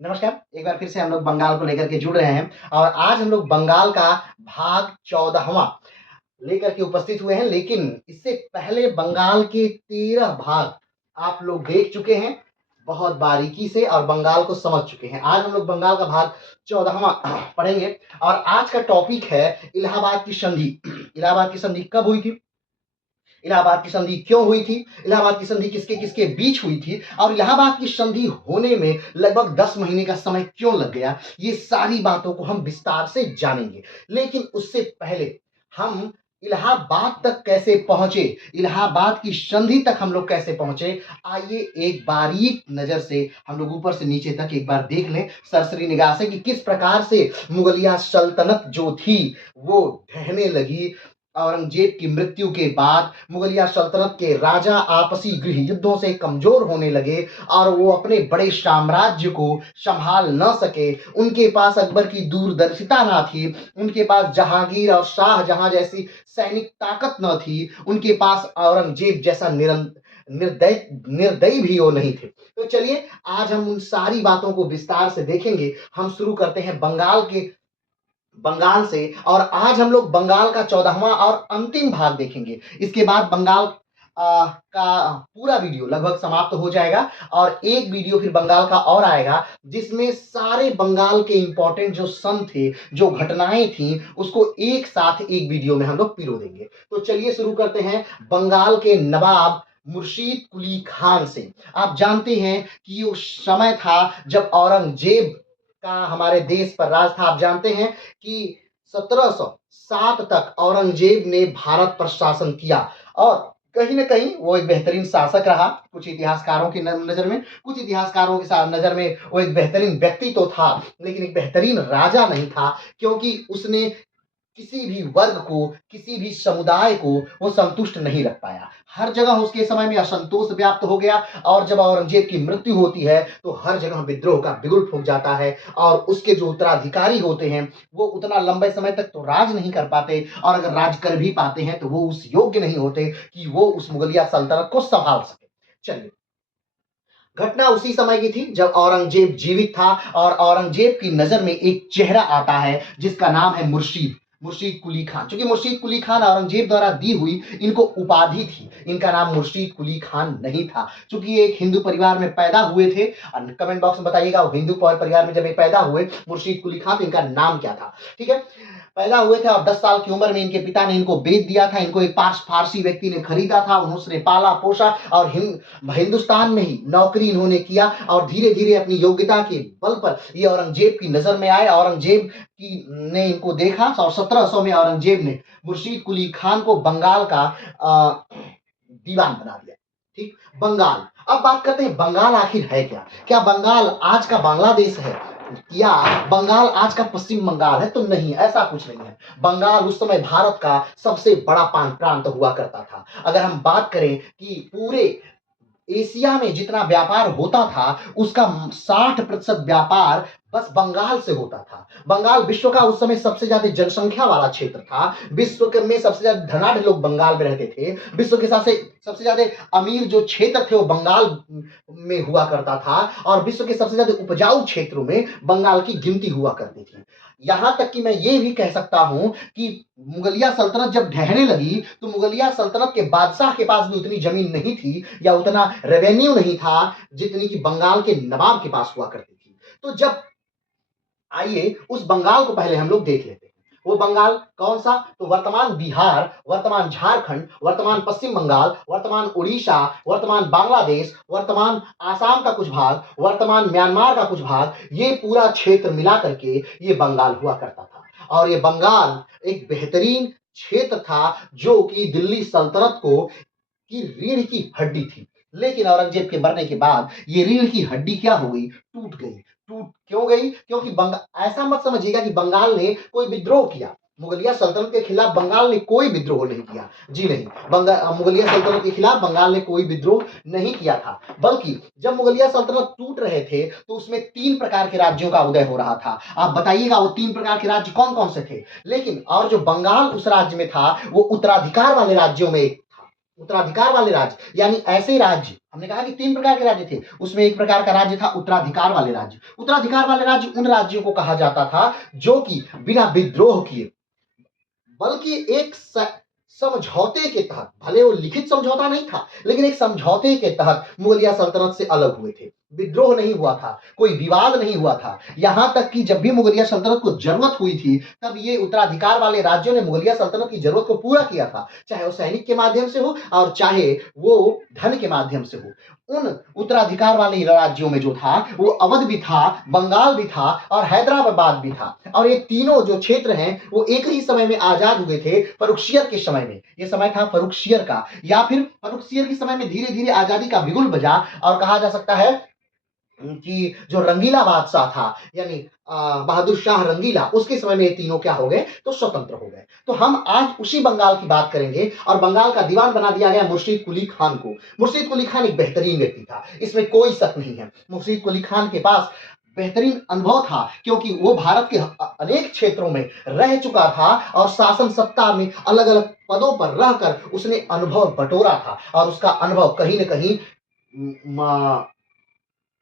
नमस्कार, एक बार फिर से हम लोग बंगाल को लेकर के जुड़ रहे हैं और आज हम लोग बंगाल का भाग 14वां लेकर के उपस्थित हुए हैं। लेकिन इससे पहले बंगाल के 13 भाग आप लोग देख चुके हैं बहुत बारीकी से और बंगाल को समझ चुके हैं। आज हम लोग बंगाल का भाग 14वां पढ़ेंगे और आज का टॉपिक है इलाहाबाद की संधि। इलाहाबाद की संधि कब हुई थी? इलाहाबाद की संधि क्यों हुई थी? इलाहाबाद की संधि किसके किसके बीच हुई थी? और इलाहाबाद की संधि होने में लगभग 10 महीने का समय क्यों लग गया? ये सारी बातों को हम विस्तार से जानेंगे। लेकिन उससे पहले हम इलाहाबाद तक कैसे पहुंचे, इलाहाबाद की संधि तक हम लोग कैसे पहुंचे, आइए एक बारीक नजर से हम लोग ऊपर से नीचे तक एक बार देख लें सरसरी निगाह से कि किस प्रकार से मुगलिया सल्तनत जो थी वो ढहने लगी। औरंगजेब की मृत्यु के बाद मुगलिया सल्तनत के राजा आपसी गृह युद्धों से कमजोर होने लगे और वो अपने बड़े साम्राज्य को संभाल न सके। उनके पास अकबर की दूरदर्शिता ना थी, उनके पास जहांगीर और शाहजहां जैसी सैनिक ताकत न थी, उनके पास औरंगजेब जैसा निर्दय निर्दयी भी वो नहीं थे। तो चलिए आज हम उन सारी बातों को विस्तार से देखेंगे। हम शुरू करते हैं बंगाल से और आज हम लोग बंगाल का 14वां और अंतिम भाग देखेंगे। इसके बाद बंगाल का पूरा वीडियो लगभग समाप्त हो जाएगा और एक वीडियो फिर बंगाल का और आएगा जिसमें सारे बंगाल के इंपॉर्टेंट जो सन थे, जो घटनाएं थी, उसको एक साथ एक वीडियो में हम लोग पिरो देंगे। तो चलिए शुरू करते हैं बंगाल के नवाब मुर्शीद कुली खान से। आप जानते हैं कि ये समय था जब औरंगजेब का हमारे देश पर राज था। आप जानते हैं कि 1707 तक औरंगजेब ने भारत पर शासन किया और कहीं ना कहीं वो एक बेहतरीन शासक रहा। कुछ इतिहासकारों की नजर में, कुछ इतिहासकारों के साथ नजर में वो एक बेहतरीन व्यक्ति तो था, लेकिन एक बेहतरीन राजा नहीं था, क्योंकि उसने किसी भी वर्ग को, किसी भी समुदाय को वो संतुष्ट नहीं रख पाया। हर जगह उसके समय में असंतोष व्याप्त हो गया और जब औरंगजेब की मृत्यु होती है तो हर जगह विद्रोह का बिगुल फूंक जाता है और उसके जो उत्तराधिकारी होते हैं वो उतना लंबे समय तक तो राज नहीं कर पाते और अगर राज कर भी पाते हैं तो वो उस योग्य नहीं होते कि वो उस मुगलिया सल्तनत को संभाल सके। चलिए, घटना उसी समय की थी जब औरंगजेब जीवित था और औरंगजेब की नजर में एक चेहरा आता है जिसका नाम है मुर्शीद कुली खान। क्योंकि मुर्शीद कुली खान औरंगजेब द्वारा दी हुई इनको उपाधि थी, इनका नाम मुर्शीद कुली खान नहीं था। क्योंकि ये एक हिंदू परिवार में पैदा हुए थे। कमेंट बॉक्स में बताइएगा वो हिंदू परिवार में जब ये पैदा हुए मुर्शीद कुली खान, तो इनका नाम क्या था? ठीक है, पैदा हुए थे और 10 साल की उम्र में इनके पिता ने इनको बेच दिया था। इनको एक फारसी व्यक्ति ने खरीदा था, उन्होंने पाला पोसा और हिंदुस्तान में ही नौकरी इन्होंने किया और धीरे धीरे अपनी योग्यता के बल पर ये औरंगजेब की नजर में आए। औरंगजेब की ने इनको देखा और 1700 में औरंगजेब ने मुर्शीद कुली खान को बंगाल का दीवान बना दिया। ठीक, बंगाल। अब बात करते हैं बंगाल आखिर है क्या? क्या बंगाल आज का बांग्लादेश है या बंगाल आज का पश्चिम बंगाल है? तो नहीं, ऐसा कुछ नहीं है। बंगाल उस समय भारत का सबसे बड़ा प्रांत हुआ करता था। अगर हम बात करें कि पूरे एशिया में जितना व्यापार होता था उसका 60% व्यापार बस बंगाल से होता था। बंगाल विश्व का उस समय सबसे ज्यादा जनसंख्या वाला क्षेत्र था। में सबसे ज्यादा धनाढ़ लोग बंगाल में रहते थे। विश्व के सबसे ज्यादा अमीर जो क्षेत्र थे वो बंगाल में हुआ करता था और विश्व के सबसे ज्यादा उपजाऊ क्षेत्रों में बंगाल की गिनती हुआ करती थी। यहां तक कि मैं ये भी कह सकता हूं कि मुगलिया सल्तनत जब ढहने लगी तो मुगलिया सल्तनत के बादशाह के पास भी उतनी जमीन नहीं थी या उतना रेवेन्यू नहीं था जितनी कि बंगाल के नवाब के पास हुआ करती थी। तो जब आइए उस बंगाल को पहले हम लोग देख लेते हैं। वो बंगाल कौन सा? तो वर्तमान बिहार, वर्तमान झारखंड, वर्तमान पश्चिम बंगाल, वर्तमान उड़ीसा, वर्तमान बांग्लादेश, वर्तमान आसाम का कुछ भाग, वर्तमान म्यांमार का कुछ भाग, ये पूरा क्षेत्र मिला करके ये बंगाल हुआ करता था। और ये बंगाल एक बेहतरीन क्षेत्र था जो कि दिल्ली सल्तनत को की रीढ़ की हड्डी थी। लेकिन औरंगजेब के मरने के बाद ये रीढ़ की हड्डी क्या हो गई? टूट गई। टूट क्यों गई? क्योंकि ऐसा मत समझिएगा कि बंगाल ने कोई विद्रोह किया। मुगलिया सल्तनत के खिलाफ बंगाल ने कोई विद्रोह नहीं किया। जी नहीं, मुगलिया सल्तनत के खिलाफ बंगाल ने कोई विद्रोह नहीं किया था। बल्कि जब मुगलिया सल्तनत टूट रहे थे तो उसमें 3 प्रकार के राज्यों का उदय हो रहा था। आप बताइएगा वो 3 प्रकार के राज्य कौन कौन से थे? लेकिन और जो बंगाल उस राज्य में था वो उत्तराधिकार वाले राज्यों में उत्तराधिकार वाले राज्य, यानी ऐसे राज्य हमने कहा कि 3 प्रकार के राज्य थे। उसमें एक प्रकार का राज्य था उत्तराधिकार वाले राज्य। उत्तराधिकार वाले राज्य उन राज्यों को कहा जाता था जो कि बिना विद्रोह किए, बल्कि एक समझौते के तहत, भले वो लिखित समझौता नहीं था, लेकिन एक समझौते के तहत मुगलिया सल्तनत से अलग हुए थे। विद्रोह नहीं हुआ था, कोई विवाद नहीं हुआ था। यहां तक कि जब भी मुगलिया सल्तनत को जरूरत हुई थी, तब ये उत्तराधिकार वाले राज्यों ने मुगलिया सल्तनत की जरूरत को पूरा किया था, चाहे वो सैनिक के माध्यम से हो और चाहे वो धन के माध्यम से हो। उन उत्तराधिकार वाले राज्यों में जो था, वो अवध भी था, बंगाल भी था और हैदराबाद भी था। और ये तीनों जो क्षेत्र हैं, वो एक ही समय में आजाद हुए थे, फर्रुखशियर के समय में। ये समय था फर्रुखशियर का, या फिर फर्रुखशियर के समय में धीरे धीरे आजादी का बिगुल बजा, और कहा जा सकता है कि जो रंगीला बादशाह था, यानी बहादुर शाह रंगीला, उसके समय में ये तीनों क्या हो गए, तो स्वतंत्र हो गए। तो हम आज उसी बंगाल की बात करेंगे, और बंगाल का दीवान बना दिया गया मुर्शीद कुली खान को। मुर्शीद कुली खान एक बेहतरीन व्यक्ति था, इसमें कोई शक नहीं है। मुर्शीद कुली खान के पास बेहतरीन अनुभव था, क्योंकि वो भारत के अनेक क्षेत्रों में रह चुका था और शासन सत्ता में अलग अलग पदों पर रहकर उसने अनुभव बटोरा था, और उसका अनुभव कहीं न कहीं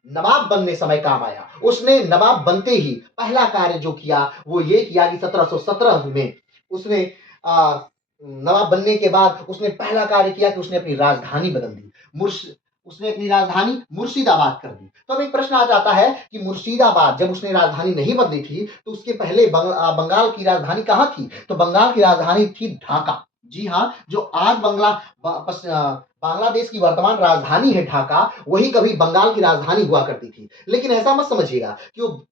नवाब बनने समय काम आया। उसने नवाब बनते ही पहला कार्य जो किया, वो ये किया कि 1717 में उसने नवाब बनने के बाद उसने पहला कार्य किया कि उसने अपनी राजधानी बदल दी। उसने अपनी राजधानी मुर्शिदाबाद कर दी। तो अब एक प्रश्न आ जाता है कि मुर्शिदाबाद जब उसने राजधानी नहीं बदली थी, तो उसके पहले बंगाल की राजधानी कहाँ थी? तो बंगाल की राजधानी थी ढाका। जी हाँ, जो आज बांग्लादेश की वर्तमान राजधानी है ढाका, वही कभी बंगाल की राजधानी हुआ करती थी। लेकिन ऐसा मत समझिएगा कि वो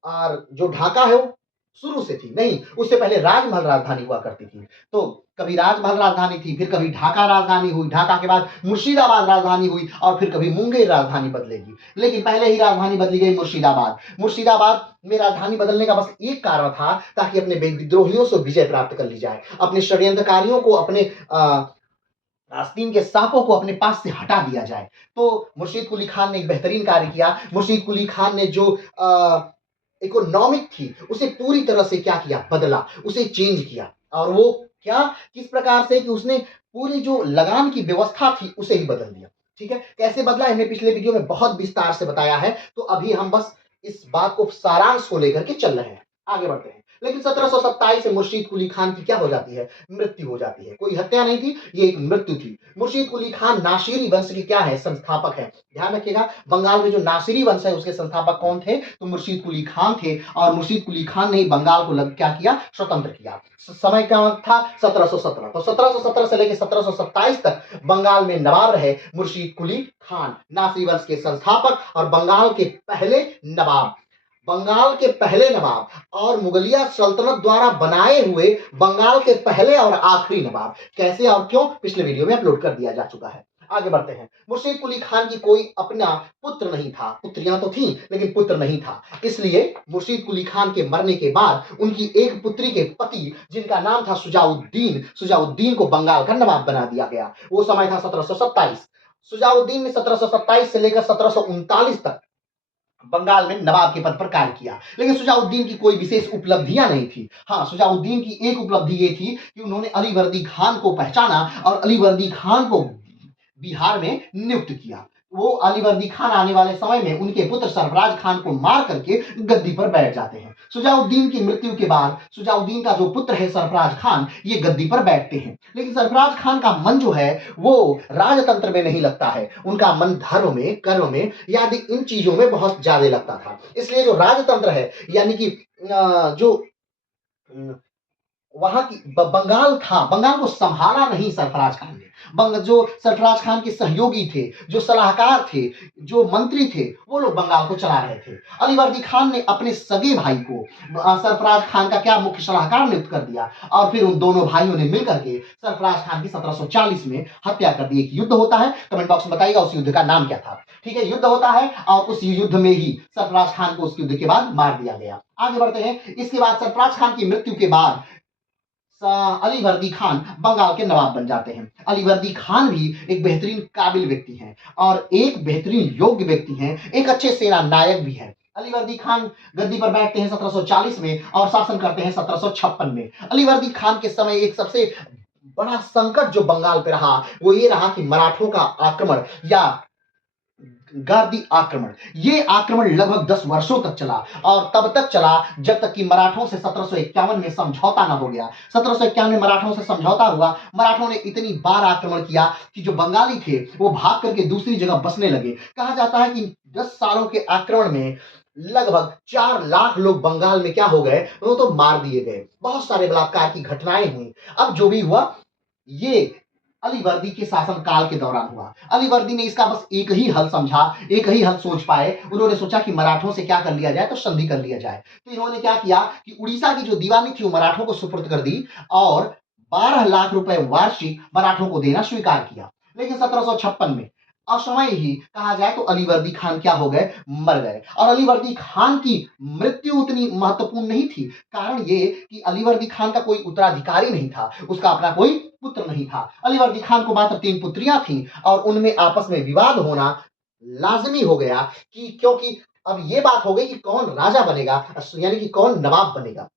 जो ढाका है वो शुरू से थी, नहीं, उससे पहले राजमहल राजधानी हुआ करती थी। तो कभी राजमहल राजधानी थी, फिर कभी ढाका राजधानी हुई, ढाका के बाद मुर्शिदाबाद राजधानी हुई, और फिर कभी मुंगेर राजधानी बदलेगी। लेकिन पहले ही राजधानी बदली गई मुर्शिदाबाद। मुर्शिदाबाद में राजधानी बदलने का बस एक कारण था, ताकि अपने विद्रोहियों से विजय प्राप्त कर ली जाए, अपने षड्यंत्रकारियों को, अपने आस्तीन के सांपों को अपने पास से हटा दिया जाए। तो मुर्शीद कुली खान ने एक बेहतरीन कार्य किया। मुर्शीद कुली खान ने जो इकोनॉमिक थी, उसे पूरी तरह से क्या किया, बदला, उसे चेंज किया। और वो क्या, किस प्रकार से कि उसने पूरी जो लगान की व्यवस्था थी उसे ही बदल दिया। ठीक है, कैसे बदला हमने पिछले वीडियो में बहुत विस्तार से बताया है। तो अभी हम बस इस बात को, सारांश को लेकर के चल रहे हैं, आगे बढ़ते हैं। लेकिन 1727 में मुर्शीद कुली खान की क्या हो जाती है, मृत्यु हो जाती है। कोई हत्या नहीं थी, ये एक मृत्यु थी। मुर्शीद कुली खान नासिरी वंश के क्या है, संस्थापक है। ध्यान रखिएगा, बंगाल में जो नासिरी वंश है उसके संस्थापक कौन थे, तो मुर्शीद कुली खान थे। और मुर्शीद कुली खान ने बंगाल को क्या किया, स्वतंत्र किया। समय क्या था, 1717। तो 1717 से लेकर 1727 तक बंगाल में नवाब रहे मुर्शीद कुली खान, नासिरी वंश के संस्थापक और बंगाल के पहले नवाब। बंगाल के पहले नवाब और मुगलिया सल्तनत द्वारा बनाए हुए बंगाल के पहले और आखिरी नवाब। कैसे और क्यों, पिछले वीडियो में अपलोड कर दिया जा चुका है। आगे बढ़ते हैं। मुर्शीद कुली खान की कोई अपना पुत्र नहीं था, पुत्रियां तो थीं लेकिन पुत्र नहीं था। इसलिए मुर्शीद कुली खान के मरने के बाद उनकी एक पुत्री के पति, जिनका नाम था सुजाउद्दीन, सुजाउद्दीन को बंगाल का नवाब बना दिया गया। वो समय था 1727। सुजाउद्दीन ने 1727 से लेकर 1739 तक बंगाल में नवाब के पद पर कार्य किया। लेकिन सुजाउद्दीन की कोई विशेष उपलब्धियां नहीं थी। हाँ, सुजाउद्दीन की एक उपलब्धि ये थी कि उन्होंने अलीवर्दी खान को पहचाना और अलीवर्दी खान को बिहार में नियुक्त किया। वो अलीवर्दी खान आने वाले समय में उनके पुत्र सरफराज खान को मार करके गद्दी पर बैठ जाते हैं। सुजाउद्दीन की मृत्यु के बाद सुजाउद्दीन का जो पुत्र है सरफराज खान, ये गद्दी पर बैठते हैं। लेकिन सरफराज खान का मन जो है वो राजतंत्र में नहीं लगता है, उनका मन धर्म में, कर्म में, यानी इन चीजों में बहुत ज्यादा लगता था। इसलिए जो राजतंत्र है, यानी कि जो वहां की बंगाल था, बंगाल को संभाला नहीं सरफराज खान ने। जो सरफराज खान के सहयोगी थे, जो सलाहकार थे, जो मंत्री थे, वो लोग बंगाल को चला रहे थे। अलीवर्दी खान ने अपने सगे भाई को सरफराज खान का क्या मुख्य सलाहकार नियुक्त कर दिया, और फिर उन दोनों भाइयों ने मिलकर के सरफराज खान की 1740 में हत्या कर दी। एक युद्ध होता है, कमेंट बॉक्स में बताइएगा उस युद्ध का नाम क्या था। ठीक है, युद्ध होता है और उस युद्ध में ही सरफराज खान को उस युद्ध के बाद मार दिया गया। आगे बढ़ते हैं। इसके बाद सरफराज खान की मृत्यु के बाद अलीवर्दी खान बंगाल के नवाब बन जाते हैं। अलीवर्दी खान भी एक बेहतरीन काबिल व्यक्ति हैं और एक बेहतरीन योग्य व्यक्ति हैं, एक अच्छे सेना नायक भी हैं। अलीवर्दी खान गद्दी पर बैठते हैं 1740 में और शासन करते हैं 1756 में। अलीवर्दी खान के समय एक सबसे बड़ा संकट जो बंगाल पे रहा, वो ये रहा कि मराठों का आक्रमण या गादी आक्रमण। ये आक्रमण लगभग 10 वर्षों तक चला और तब तक चला जब तक कि मराठों से 1751 में समझौता न हो गया। 1751 में मराठों से समझौता हुआ। मराठों ने इतनी बार आक्रमण किया कि जो बंगाली थे वो भाग करके दूसरी जगह बसने लगे। कहा जाता है कि 10 सालों के आक्रमण में लगभग 4 लाख लोग बंगाल में क्या हो गए, वो तो मार दिए गए। बहुत सारे बलात्कार की घटनाएं हुई। अब जो भी हुआ ये अलीवर्दी के शासन काल के दौरान हुआ। अलीवर्दी ने इसका बस एक ही हल समझा, एक ही हल सोच पाए। उन्होंने सोचा कि मराठों से क्या कर लिया जाए, तो संधि कर लिया जाए। तो इन्होंने क्या किया कि उड़ीसा की जो दीवानी थी वो मराठों को सुपुर्द कर दी और 12 लाख रुपए वार्षिक मराठों को देना स्वीकार किया। लेकिन 1756 में असमय ही कहा जाए तो अलीवर्दी खान क्या हो गए, मर गए। और अलीवर्दी खान की मृत्यु उतनी महत्वपूर्ण नहीं थी। कारण ये कि अलीवर्दी खान का कोई उत्तराधिकारी नहीं था, उसका अपना कोई पुत्र नहीं था। अलीवर्दी खान को मात्र 3 पुत्रियां थीं और उनमें आपस में विवाद होना लाजमी हो गया कि क्योंकि अब ये बात हो गई कि कौन राजा बनेगा, यानी कि कौन नवाब बनेगा।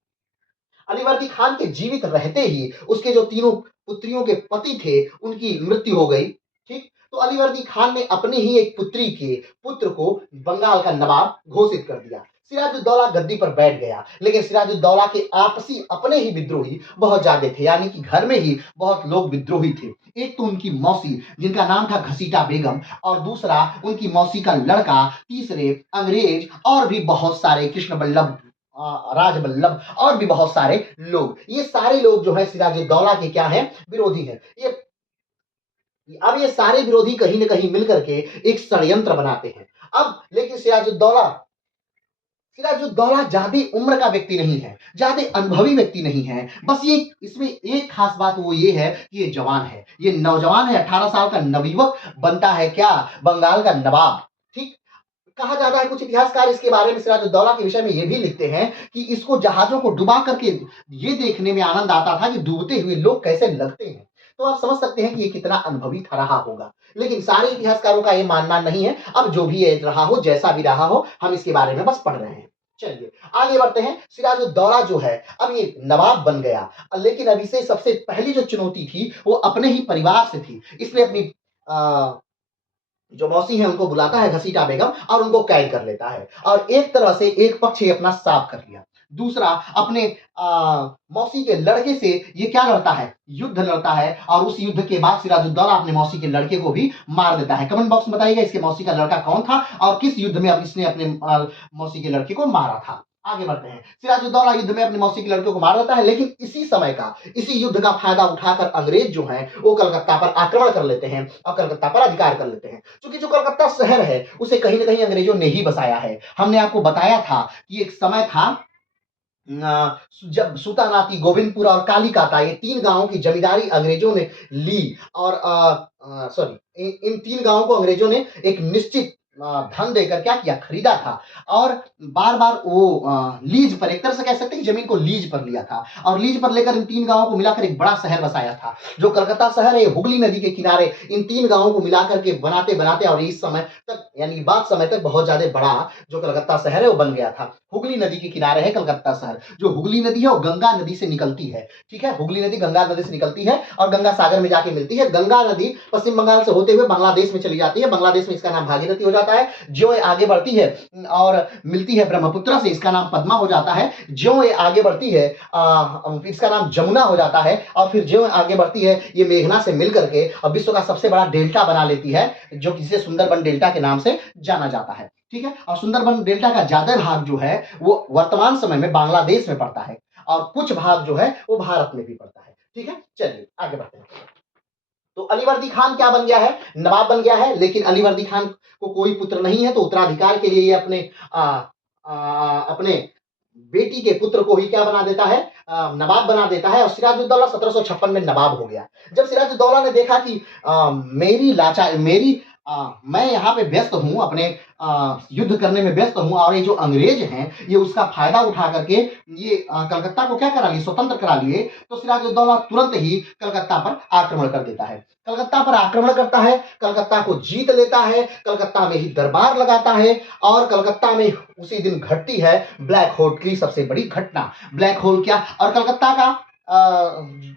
अलीवर्दी खान के जीवित रहते ही उसके जो तीनों पुत्रियों के पति थे, उनकी मृत्यु हो गई। ठीक? तो अलीवर्दी खान ने अपनी ही एक पुत्री के पुत्र को बंगाल का नवाब घोषित कर दिया। सिराजुद्दौला गद्दी पर बैठ गया, लेकिन सिराजुद्दौला के आपसी अपने ही विद्रोही बहुत ज्यादा थे, यानी कि घर में ही बहुत लोग विद्रोही थे। एक तो उनकी मौसी जिनका नाम था घसीटा बेगम और दूसरा उनकी मौसी का लड़का, तीसरे अंग्रेज और भी बहुत सारे कृष्ण बल्लभ राजबल्लभ और भी बहुत सारे लोग। ये सारे लोग जो है सिराजुद्दौला के क्या हैं, विरोधी हैं। अब ये सारे विरोधी कहीं न कहीं मिलकर के एक षड्यंत्र बनाते हैं। अब लेकिन सिराजुद्दौला ज्यादा उम्र का व्यक्ति नहीं है, ज्यादा अनुभवी व्यक्ति नहीं है। बस ये इसमें एक खास बात वो ये है कि ये जवान है, ये नौजवान है, 18 साल का नवयुवक बनता है क्या, बंगाल का नवाब। ठीक? कहा जाता है, कुछ इतिहासकार इसके बारे में सिराजुद्दौला के विषय में ये भी लिखते हैं कि इसको जहाजों को डुबा करके ये देखने में आनंद आता था कि डूबते हुए लोग कैसे लगते हैं। तो आप समझ सकते हैं कि ये कितना अनुभवी था रहा होगा। लेकिन सारे इतिहासकारों का ये मानना नहीं है। अब जो भी ये रहा हो, जैसा भी रहा हो, हम इसके बारे में बस पढ़ रहे हैं। चलिए आगे बढ़ते हैं। सिराजुद्दौला जो है अब ये नवाब बन गया, लेकिन अब इसे सबसे पहली जो चुनौती थी वो अपने ही परिवार से थी। इसने अपनी अ, जो मौसी है उनको बुलाता है घसीटा बेगम और उनको कैद कर लेता है और एक तरह से एक पक्ष ये अपना साफ कर लिया। दूसरा अपने मौसी के लड़के से ये क्या लड़ता है, युद्ध लड़ता है और उस युद्ध के बाद सिराजुद्दौला अपने मौसी के लड़के को भी मार देता है। कमेंट बॉक्स में बताइएगा इसके मौसी का लड़का कौन था और किस युद्ध में अब इसने अपने मौसी के लड़के को मारा था। आगे बढ़ते हैं। सिराजुद्दौला युद्ध में अपने मौसी के लड़के को मार देता है, लेकिन इसी युद्ध का फायदा उठाकर अंग्रेज जो हैं वो कलकत्ता पर आक्रमण कर लेते हैं और कलकत्ता पर अधिकार कर लेते हैं। क्योंकि जो कलकत्ता शहर है उसे कहीं ना कहीं अंग्रेजों ने ही बसाया है। हमने आपको बताया था कि एक समय था जब सुतानाती, गोविंदपुर और कालीकाता, ये 3 गांवों की जमींदारी अंग्रेजों ने ली और सॉरी इन 3 गांवों को अंग्रेजों ने एक निश्चित धन देकर क्या किया, खरीदा था और बार-बार वो लीज पर, एक तरह से कह सकते हैं कि जमीन को लीज पर लिया था और लीज पर लेकर इन 3 गांवों को मिलाकर एक बड़ा शहर बसाया था। जो कलकत्ता शहर है, हुगली नदी के किनारे इन 3 गांवों को मिलाकर के बनाते-बनाते और इस समय तक, यानी बाद समय तक बहुत ज़्यादा बड़ा जो कलकत्ता शहर है वो बन गया था। हुगली नदी के किनारे है कलकत्ता शहर। जो हुगली नदी है वो गंगा नदी से निकलती है। ठीक है? हुगली नदी गंगा नदी से निकलती है और गंगा सागर में जाके मिलती है। गंगा नदी पश्चिम बंगाल से होते हुए बांग्लादेश में चली जाती है। बांग्लादेश में इसका नाम भागीरथी हो जाता है। ज्यों ये आगे बढ़ती है और मिलती है ब्रह्मपुत्र से, इसका नाम पद्मा हो जाता है। ज्यों ये आगे बढ़ती है इसका नाम जमुना हो जाता है और फिर ज्यों आगे बढ़ती है ये मेघना से मिल करके और विश्व का सबसे बड़ा डेल्टा बना लेती है, जो जिसे सुंदरबन डेल्टा के नाम से जाना जाता है। ठीक है? और सुंदरबन डेल्टा का ज्यादा भाग जो है वो वर्तमान समय में बांग्लादेश में पड़ता है और कुछ भाग जो है वो भारत में भी पड़ता है। ठीक है? चलिए आगे बढ़ते हैं। तो अलीवर्दी खान क्या बन गया है, नवाब बन गया है। लेकिन अलीवर्दी खान को कोई पुत्र नहीं है, तो उत्तराधिकार के लिए ये अपने बेटी के पुत्र को ही क्या बना देता है, नवाब बना देता है और सिराजुद्दौला 1756 में नवाब हो गया। जब सिराजुद्दौला ने देखा कि मैं यहाँ पे व्यस्त हूँ, अपने युद्ध करने में व्यस्त हूँ और ये जो अंग्रेज हैं ये उसका फायदा उठा करके ये कलकत्ता को क्या करा लिए, स्वतंत्र करा लिए। तो सिराजुद्दौला तुरंत ही कलकत्ता पर आक्रमण कर देता है। कलकत्ता पर आक्रमण करता है, कलकत्ता को जीत लेता है, कलकत्ता में ही दरबार लगाता है और कलकत्ता में उसी दिन घटती है ब्लैक होल की सबसे बड़ी घटना। ब्लैक होल क्या, और कलकत्ता का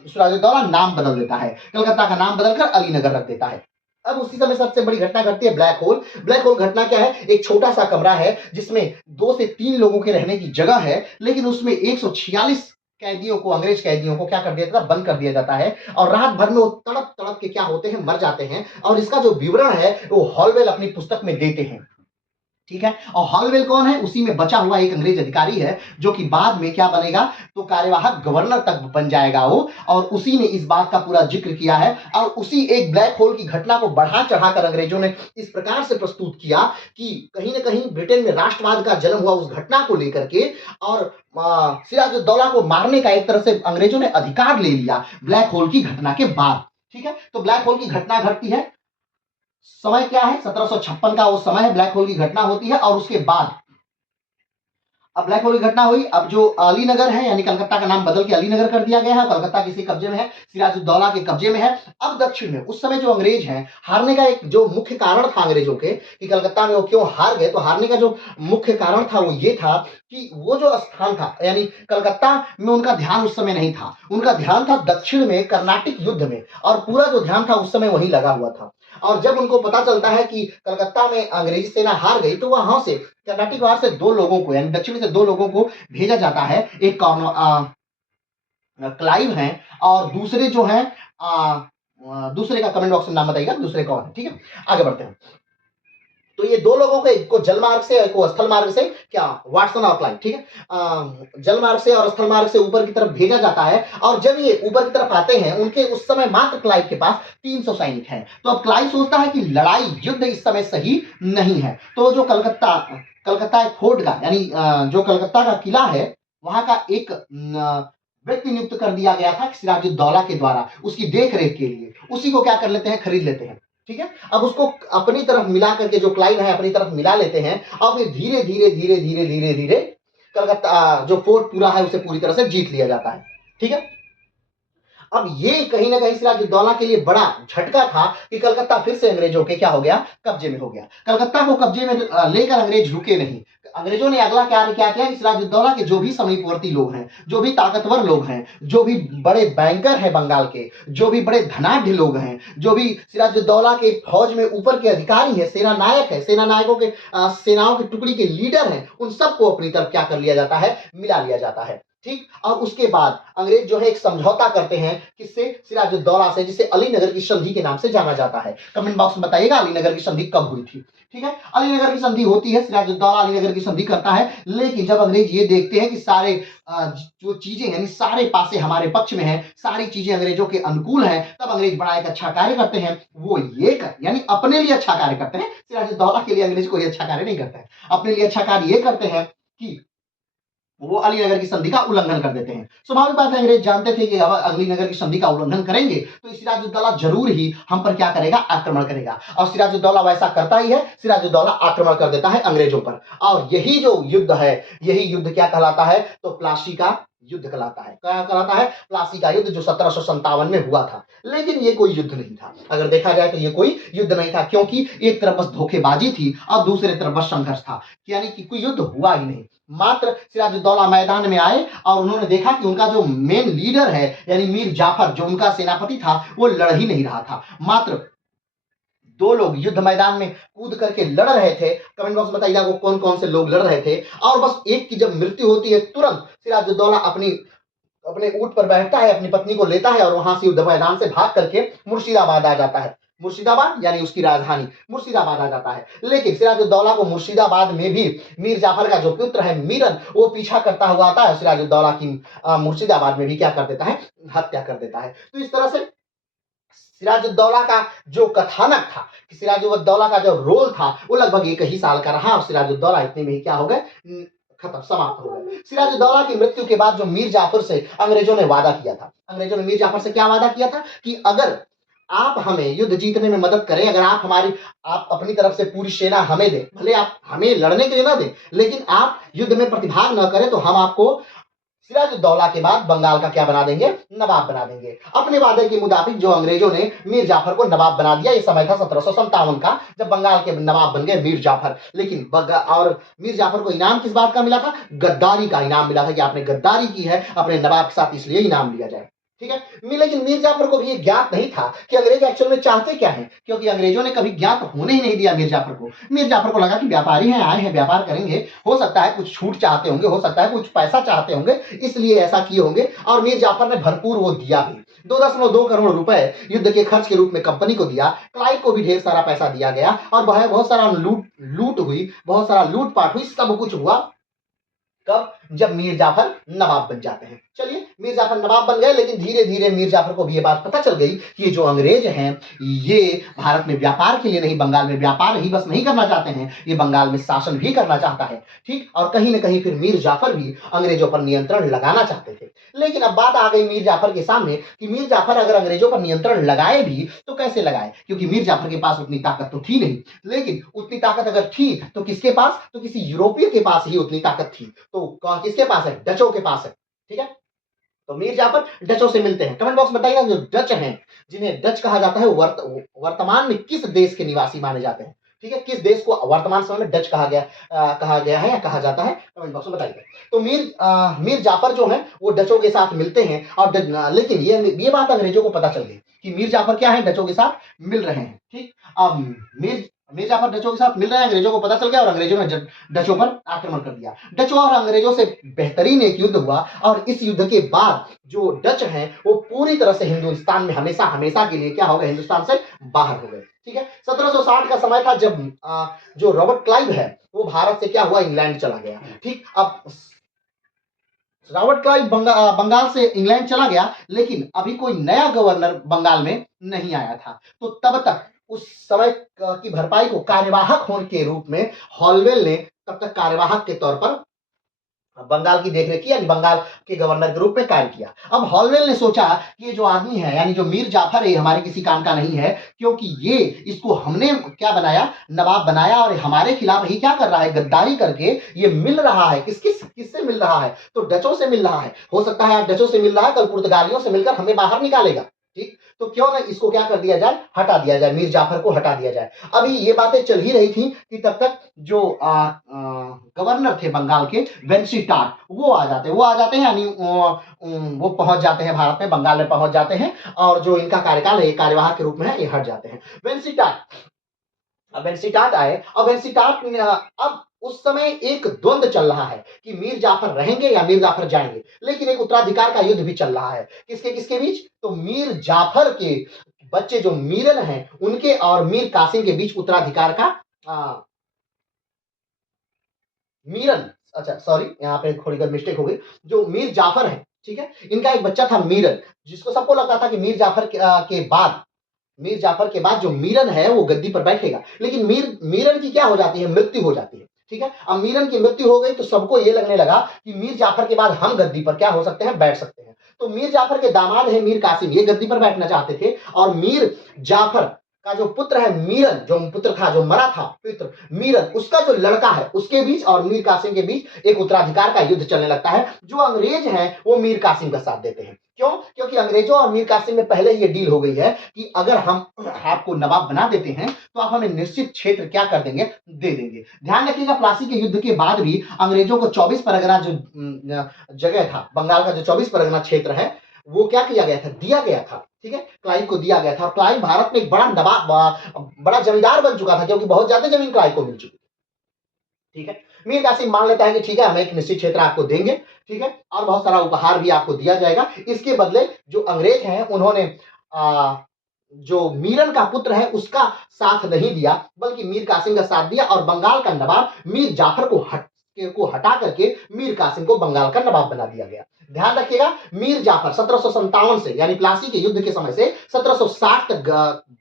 सिराजुद्दौला नाम बदल देता है, कलकत्ता का नाम बदलकर अलीनगर रख देता है। अब उसी समय सबसे बड़ी घटना घटती है ब्लैक होल। ब्लैक होल घटना क्या है? एक छोटा-सा कमरा है जिसमें 2 से 3 लोगों के रहने की जगह है, लेकिन उसमें 146 कैदियों को, अंग्रेज कैदियों को क्या कर दिया जाता है? बंद कर दिया जाता है और रात भर में वो तड़प-तड़प के क्या होते हैं? मर जाते हैं और इसका जो विवरण है वो हॉलवेल अपनी पुस्तक में देते हैं। ठीक है? और हॉलवेल कौन है? उसी में बचा हुआ एक अंग्रेज अधिकारी है, जो कि बाद में क्या बनेगा? तो कार्यवाहक गवर्नर तक बन जाएगा वो, और उसी ने इस बात का पूरा ज़िक्र किया है और उसी एक ब्लैक होल की घटना को बढ़ा-चढ़ाकर अंग्रेजों ने इस प्रकार से प्रस्तुत किया कि कहीं न कहीं ब्रिटेन में राष्ट्रवाद का जन्म हुआ उस घटना को लेकर के, और सिराजुद्दौला को मारने का एक तरह से अंग्रेजों ने अधिकार ले लिया ब्लैक होल की घटना के बाद। ठीक है? तो ब्लैक होल की घटना घटती है, समय क्या है? 1756 का वो समय है, ब्लैक होल की घटना होती है और उसके बाद अब ब्लैक होल की घटना हुई। अब जो अलीनगर है, यानी कलकत्ता का नाम बदल के अलीनगर कर दिया गया है, कलकत्ता किसी कब्जे में है? सिराजुद्दौला के कब्जे में है। अब दक्षिण में उस समय जो अंग्रेज हैं, हारने का एक जो मुख्य कारण था अंग्रेजों के कि कलकत्ता में वो क्यों हार गए, तो हारने का जो मुख्य कारण था वो ये था कि वो जो स्थान था, यानी कलकत्ता में उनका ध्यान उस समय नहीं था, उनका ध्यान था दक्षिण में कर्नाटिक युद्ध में, और पूरा जो ध्यान था उस समय वहीं लगा हुआ था। और जब उनको पता चलता है कि कलकत्ता में अंग्रेजी सेना हार गई, तो वहां से कर्नाटिक वार से 2 लोगों को, यानी दक्षिण से 2 लोगों को भेजा जाता है। एक क्लाइव हैं और दूसरे जो हैं दूसरे का कमेंट बॉक्स में नाम बताइएगा, दूसरे कौन है? ठीक है? आगे बढ़ते हैं। तो ये 2 लोगों को, एक को जल मार्ग से, एक को स्थल मार्ग से, क्या वाटसन और क्लाइव, ठीक है? जल मार्ग से और स्थल मार्ग से ऊपर की तरफ भेजा जाता है, और जब ये ऊपर की तरफ आते हैं, उनके उस समय मात्र क्लाइव के पास 300 सैनिक हैं। तो अब क्लाइव सोचता है कि लड़ाई, युद्ध इस समय सही नहीं है। तो जो कलकत्ता कलकत्ता एक फोर्ट का, यानी जो कलकत्ता का किला है, वहां का एक व्यक्ति नियुक्त कर दिया गया था सिराजुद्दौला के द्वारा उसकी देख रेख के लिए। उसी को क्या कर लेते हैं? खरीद लेते हैं। ठीक है? अब उसको अपनी तरफ मिला करके, जो क्लाइव है अपनी तरफ मिला लेते हैं, और फिर धीरे धीरे धीरे धीरे धीरे धीरे कलकत्ता जो फोर्ट पूरा है उसे पूरी तरह से जीत लिया जाता है। ठीक है? अब ये कहीं न कहीं सिराजुद्दौला के लिए बड़ा झटका था कि कलकत्ता फिर से अंग्रेजों के क्या हो गया? कब्जे में हो गया। कलकत्ता को कब्जे में लेकर अंग्रेज रुके नहीं। अंग्रेजों ने अगला कार्य क्या किया कि सिराजुद्दौला के जो भी समीपवर्ती लोग हैं, जो भी ताकतवर लोग हैं, जो भी बड़े बैंकर हैं बंगाल के, जो भी बड़े धनाढ्य लोग हैं, जो भी सिराजुद्दौला के फौज में ऊपर के अधिकारी हैं, सेना नायक हैं, सेना नायकों के सेनाओं की टुकड़ी के लीडर हैं, उन सबको अपनी तरफ क्या कर लिया जाता है? मिला लिया जाता है। ठीक? और उसके बाद अंग्रेज जो है एक समझौता करते हैं, किससे? सिराजुद्दौला से, जिसे अलीनगर की संधि के नाम से जाना जाता है। कमेंट बॉक्स में बताइएगा अलीनगर की संधि कब हुई थी? ठीक है? अलीनगर की संधि होती है, सिराजुद्दौला अलीनगर की संधि करता है, लेकिन जब अंग्रेज ये देखते हैं कि सारे जो चीजें, यानी सारे पासे हमारे पक्ष में है, सारी चीजें अंग्रेजों के अनुकूल हैं, तब अंग्रेज बड़ा एक अच्छा कार्य करते हैं। वो ये यानी अपने लिए अच्छा कार्य करते हैं। सिराजुद्दौला के लिए अंग्रेज कोई अच्छा कार्य नहीं करते हैं। अपने लिए अच्छा कार्य ये करते हैं कि वो अलीनगर की संधि का उल्लंघन कर देते हैं। स्वाभाविक बात है, अंग्रेज जानते थे कि अब अलीनगर की संधि का उल्लंघन करेंगे तो सिराजुद्दौला जरूर ही हम पर क्या करेगा? आक्रमण करेगा, और सिराजुद्दौला वैसा करता ही है। सिराजुद्दौला आक्रमण कर देता है अंग्रेजों पर, और यही जो युद्ध है, यही युद्ध क्या कहलाता है? तो प्लासी का युद्ध कहलाता है। क्या कहलाता है? प्लासी का युद्ध, जो 1757 में हुआ था। लेकिन ये कोई युद्ध नहीं था, अगर देखा जाए तो ये कोई युद्ध नहीं था, क्योंकि एक तरफ बस धोखेबाजी थी और दूसरे तरफ बस संघर्ष था, यानी कि कोई युद्ध हुआ ही नहीं। मात्र सिराजुद्दौला मैदान में आए और उन्होंने देखा कि उनका जो मेन लीडर है, यानी मीर जाफर, जो उनका सेनापति था, वो लड़ ही नहीं रहा था। मात्र 2 लोग युद्ध मैदान में कूद करके लड़ रहे थे। कमेंट बॉक्स में बताइएगा वो कौन-कौन से लोग लड़ रहे थे। और बस एक की जब मृत्यु होती है, तुरंत सिराजुद्दौला अपने ऊँट पर बैठता है, अपनी पत्नी को लेता है और वहां से युद्ध मैदान से भाग करके मुर्शिदाबाद आ जाता है। मुर्शिदाबाद यानी उसकी राजधानी मुर्शिदाबाद आ जाता है। लेकिन सिराजुद्दौला को मुर्शिदाबाद में भी मीर जाफर का जो पुत्र है मीरन, वो पीछा करता हुआ आता है। सिराजुद्दौला की मुर्शिदाबाद में भी क्या कर देता है? हत्या कर देता है। तो इस तरह से सिराजुद्दौला का जो कथानक था, सिराजुद्दौला का जो रोल था, वो लगभग 1 ही साल का रहा और सिराजुद्दौला इतने में ही क्या हो गए? खत्म, समाप्त हो गए। सिराजुद्दौला की मृत्यु के बाद जो मीर जाफर से अंग्रेजों ने वादा किया था, अंग्रेजों ने मीर जाफर से क्या वादा किया था कि अगर आप हमें युद्ध जीतने में मदद करें, अगर आप अपनी तरफ से पूरी सेना हमें दें, भले आप हमें लड़ने के लिए ना दें, लेकिन आप युद्ध में प्रतिभाग न करें, तो हम आपको सिराजुद्दौला के बाद बंगाल का क्या बना देंगे? नवाब बना देंगे। अपने वादे के मुताबिक जो अंग्रेजों ने मीर जाफर को नवाब बना दिया। ये समय था 1757 का, जब बंगाल के नवाब बन गए मीर जाफर। लेकिन और मीर जाफर को इनाम किस बात का मिला था? गद्दारी का इनाम मिला था कि आपने गद्दारी की है अपने नवाब के साथ, इसलिए इनाम लिया जाए। ठीक है। लेकिन मीर जाफर को भी ये ज्ञात नहीं था कि अंग्रेज एक्चुअल में चाहते क्या हैं, क्योंकि अंग्रेजों ने कभी ज्ञात होने ही नहीं दिया मीर जाफर को। मीर जाफर को लगा कि व्यापारी हैं, आए हैं व्यापार करेंगे, हो सकता है कुछ छूट चाहते होंगे, हो सकता है कुछ पैसा चाहते होंगे, इसलिए ऐसा किए होंगे। और मीर जाफर ने भरपूर वो दिया भी, 2.2 करोड़ रुपए युद्ध के खर्च के रूप में कंपनी को दिया। क्लाइव को भी ढेर सारा पैसा दिया गया और बहुत सारा लूट लूट हुई, बहुत सारा लूटपाट हुई। सब कुछ हुआ कब? जब मीर जाफर नवाब बन जाते हैं। चलिए, मीर जाफर नवाब बन गए, लेकिन धीरे धीरे मीर जाफर को भी ये बात पता चल गई कि ये जो अंग्रेज हैं ये भारत में व्यापार के लिए नहीं, बंगाल में व्यापार ही बस नहीं करना चाहते हैं, ये बंगाल में शासन भी करना चाहता है। ठीक, और कहीं ना कहीं फिर मीर जाफर भी अंग्रेजों पर नियंत्रण लगाना चाहते थे। लेकिन अब बात आ गई मीर जाफर के सामने कि मीर जाफर अगर अंग्रेजों पर नियंत्रण लगाए भी तो कैसे लगाए, क्योंकि मीर जाफर के पास उतनी ताकत तो थी नहीं। लेकिन उतनी ताकत अगर थी तो किसके पास? तो किसी यूरोपियन के पास ही उतनी ताकत थी। तो किसके पास है? डचों के पास है। ठीक है, तो मीर जाफर डचों से मिलते हैं। कमेंट बॉक्स में बताइए जो डच हैं, जिन्हें डच कहा जाता है, वर्तमान में किस देश के निवासी माने जाते हैं? ठीक है, किस देश को वर्तमान समय में डच कहा गया है या कहा जाता है? कमेंट बॉक्स में बताइए। तो मीर जाफर जो है वो डचों के साथ मिलते हैं और लेकिन ये बात अंग्रेजों को पता चल गई कि मीर जाफर क्या है, डचों के साथ मिल रहे हैं। ठीक, अब मीर मीर जाफर डचों के साथ मिल रहे हैं, अंग्रेजों को पता चल गया और अंग्रेजों ने डचों पर आक्रमण कर दिया। डचों और अंग्रेजों से बेहतरीन एक युद्ध हुआ और इस युद्ध के बाद जो डच हैं वो पूरी तरह से हिंदुस्तान में हमेशा हमेशा के लिए क्या हो गए? हिंदुस्तान से बाहर हो गए। ठीक है, 1760 का समय था जब जो रॉबर्ट क्लाइव है वो भारत से क्या हुआ? इंग्लैंड चला गया। ठीक, अब रॉबर्ट क्लाइव बंगाल से इंग्लैंड चला गया, लेकिन अभी कोई नया गवर्नर बंगाल में नहीं आया था। तो तब तक उस समय की भरपाई को कार्यवाहक होने के रूप में हॉलवेल ने तब तक कार्यवाहक के तौर पर बंगाल की देखरेख की, यानी बंगाल के गवर्नर के रूप में कार्य किया। अब हॉलवेल ने सोचा कि ये जो आदमी है, यानी जो मीर जाफर है, हमारे किसी काम का नहीं है, क्योंकि ये इसको हमने क्या बनाया? नवाब बनाया, और हमारे खिलाफ ही क्या कर रहा है? गद्दारी करके ये मिल रहा है। किससे मिल रहा है? तो डचों से मिल रहा है। हो सकता है आज डचों से मिल रहा है, कल पुर्तगालियों से मिलकर हमें बाहर निकालेगा। ठीक, तो क्यों ना इसको क्या कर दिया जाए? हटा दिया जाए, मीर जाफर को हटा दिया जाए। अभी ये बातें चल ही रही थी कि तब तक जो गवर्नर थे बंगाल के, वेंसीटाट, वो आ जाते हैं, यानी वो पहुंच जाते हैं भारत में, बंगाल में पहुंच जाते हैं, और जो इनका कार्यकाल है, कार्यवाहक के रूप में है, ये हट जाते हैं। वेंसीटाट आए, और वेंसीटाट अब उस समय एक द्वंद चल रहा है कि मीर जाफर रहेंगे या मीर जाफर जाएंगे, लेकिन एक उत्तराधिकार का युद्ध भी चल रहा है। किसके किसके बीच? तो मीर जाफर के बच्चे जो मीरन हैं उनके और मीर कासिम के बीच उत्तराधिकार का मीरन, अच्छा सॉरी, यहाँ पे थोड़ी सी मिस्टेक हो गई। जो मीर जाफर है, ठीक है, इनका एक बच्चा था मीरन, जिसको सबको लगता था कि मीर जाफर के बाद जो मीरन है वो गद्दी पर बैठेगा, लेकिन मीरन की क्या हो जाती है? मृत्यु हो जाती है। ठीक है, अब मीरन की मृत्यु हो गई तो सबको ये लगने लगा कि मीर जाफर के बाद हम गद्दी पर क्या हो सकते हैं? बैठ सकते हैं। तो मीर जाफर के दामाद है मीर कासिम, ये गद्दी पर बैठना चाहते थे, और मीर जाफर का जो पुत्र है मीरन, जो पुत्र था, जो मरा था पुत्र मीरन, उसका जो लड़का है उसके बीच और मीर कासिम के बीच एक उत्तराधिकार का युद्ध चलने लगता है। जो अंग्रेज हैं वो मीर कासिम का साथ देते हैं। क्यों? क्योंकि अंग्रेजों और मीर कासिम में पहले ये डील हो गई है कि अगर हम आपको नवाब बना देते हैं तो आप हमें निश्चित क्षेत्र क्या कर देंगे? दे देंगे। ध्यान रखिएगा, प्लासी के युद्ध के बाद भी अंग्रेजों को 24 परगना जो जगह था, बंगाल का जो 24 परगना क्षेत्र है, वो क्या किया गया था? दिया गया था। ठीक है, क्लाइव को दिया गया था। क्लाइव भारत में एक बड़ा नवाब, बड़ा जमींदार बन चुका था, क्योंकि बहुत ज्यादा जमीन क्लाइव को मिल चुकी थी। ठीक है, मीर कासिम मान लेता है कि ठीक है, हम एक निश्चित क्षेत्र आपको देंगे, ठीक है, और बहुत सारा उपहार भी आपको दिया जाएगा। इसके बदले जो अंग्रेज हैं उन्होंने जो मीरन का पुत्र है उसका साथ नहीं दिया, बल्कि मीर कासिम का साथ दिया, और बंगाल का नवाब मीर जाफर को हटा करके मीर कासिम को बंगाल का नवाब बना दिया गया। ध्यान रखिएगा, मीर जाफर 1757 से, यानी प्लासी के युद्ध के समय से 1760 तक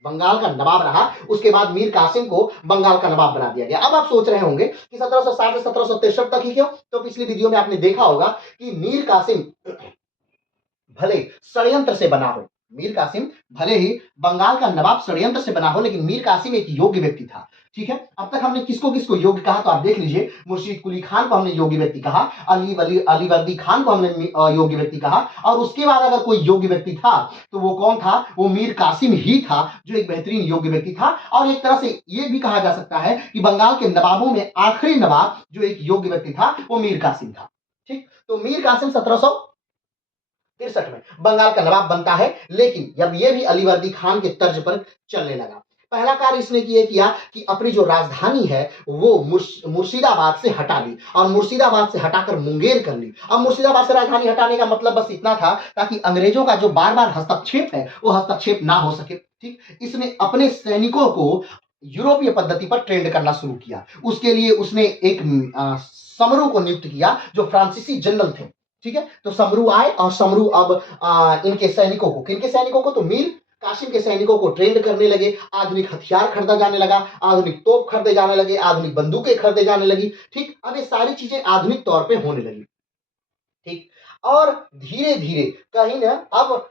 बंगाल का नवाब रहा। उसके बाद मीर कासिम को बंगाल का नवाब बना दिया गया। अब आप सोच रहे होंगे कि 1760 से 1763 तक ही क्यों? तो पिछली वीडियो में आपने देखा होगा कि मीर कासिम भले षड्यंत्र से बना हो, मीर कासिम भले ही बंगाल का नवाब षड्यंत्र से बना हो, लेकिन मीर कासिम एक योग्य व्यक्ति था। ठीक है, अब तक हमने किसको किसको योग्य कहा? तो आप देख लीजिए, मुर्शीद कुली खान को हमने योग्य व्यक्ति कहा, अलीवर्दी खान को हमने योग्य व्यक्ति कहा, और उसके बाद अगर कोई योग्य व्यक्ति था तो वो कौन था? वो मीर कासिम ही था, जो एक बेहतरीन योग्य व्यक्ति था। और एक तरह से ये भी कहा जा सकता है कि बंगाल के नवाबों में आखिरी नवाब जो एक योग्य व्यक्ति था वो मीर कासिम था। ठीक, तो मीर कासिम 1763 63 में बंगाल का नवाब बनता है, लेकिन जब ये भी अली वर्दी खान के तर्ज पर चलने लगा। पहला कार्य इसने ये किया कि अपनी जो राजधानी है वो मुर्शिदाबाद से हटा ली और मुर्शिदाबाद से हटाकर मुंगेर कर ली। अब मुर्शिदाबाद से राजधानी हटाने का मतलब बस इतना था ताकि अंग्रेजों का जो बार-बार हस्तक्षेप है वो हस्तक्षेप ना हो सके। ठीक, इसने अपने सैनिकों को यूरोपीय पद्धति पर ट्रेंड करना शुरू किया। उसके लिए उसने एक समरू को नियुक्त किया जो फ्रांसीसी जनरल थे। ठीक है, तो समरू आए और समरू अब इनके सैनिकों को, किनके सैनिकों को, तो मीर कासिम के सैनिकों को ट्रेंड करने लगे। आधुनिक हथियार खरीदा जाने लगा, आधुनिक तोप खरीदे जाने लगे, आधुनिक बंदूकें खरीदे जाने लगी। ठीक, अब ये सारी चीजें आधुनिक तौर पे होने लगी। ठीक, और धीरे धीरे कहीं ना अब